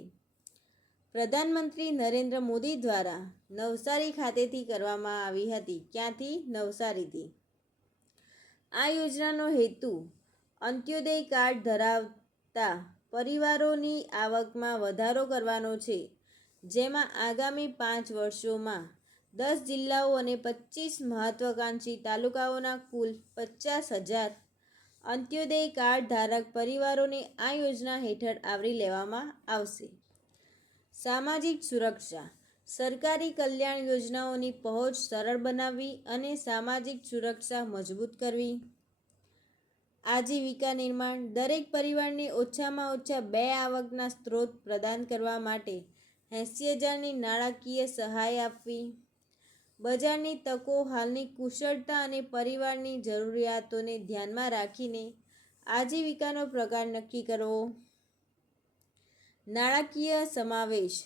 પ્રધાનમંત્રી નરેન્દ્ર મોદી દ્વારા નવસારી ખાતેથી કરવામાં આવી હતી. ક્યાંથી? નવસારીથી. આ યોજનાનો હેતુ અંત્યોદય કાર્ડ ધરાવતા પરિવારોની આવકમાં વધારો કરવાનો છે, જેમાં આગામી 5 વર્ષોમાં 10 જિલ્લાઓ અને 25 મહત્વાકાંક્ષી તાલુકાઓના કુલ 50,000 અંત્યોદય કાર્ડ ધારક પરિવારોને આ યોજના હેઠળ આવરી લેવામાં આવશે. સામાજિક સુરક્ષા. સરકારી કલ્યાણ યોજનાઓની પહોંચ સરળ બનાવવી અને સામાજિક સુરક્ષા મજબૂત કરવી. આજીવિકા નિર્માણ. દરેક પરિવારને ઓછામાં ઓછા 2 આવકના સ્ત્રોત પ્રદાન કરવા માટે 80,000ની નાણાકીય સહાય આપવી. બજારની તકો. હાલની કુશળતા અને પરિવારની જરૂરિયાતોને ધ્યાનમાં રાખીને આજીવિકાનો પ્રકાર નક્કી કરવો. નાણાકીય સમાવેશ.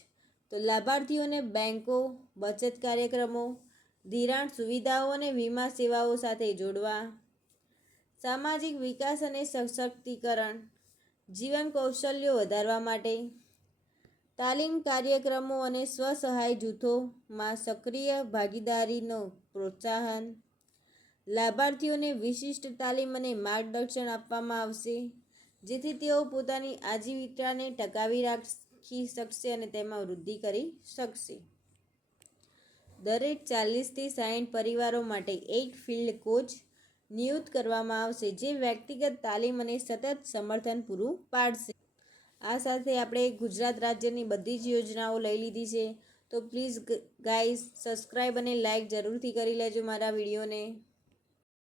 તો લાભાર્થીઓને બેંકો, બચત કાર્યક્રમો, ધિરાણ સુવિધાઓ અને વીમા સેવાઓ સાથે જોડવા. સામાજિક વિકાસ અને સશક્તિકરણ. જીવન કૌશલ્યો વધારવા માટે તાલીમ કાર્યક્રમો અને સ્વ-સહાય જૂથોમાં સક્રિય ભાગીદારીનો પ્રોત્સાહન. લાભાર્થીઓને વિશિષ્ટ તાલીમ અને માર્ગદર્શન આપવામાં આવશે, જેથી તેઓ પોતાની આજીવિકાને ટકાવી રાખી શકશે અને તેમાં વૃદ્ધિ કરી શકશે. દરેક 40થી 60 પરિવારો માટે એક ફિલ્ડ કોચ નિયુક્ત કરવામાં આવશે, જે વ્યક્તિગત તાલીમ અને સતત સમર્થન પૂરું પાડશે. આ સાથે આપણે ગુજરાત રાજ્યની બધી જ યોજનાઓ લઈ લીધી છે. તો પ્લીઝ ગાઈઝ સબસ્ક્રાઈબ અને લાઈક જરૂરથી કરી લેજો મારા વિડીયોને.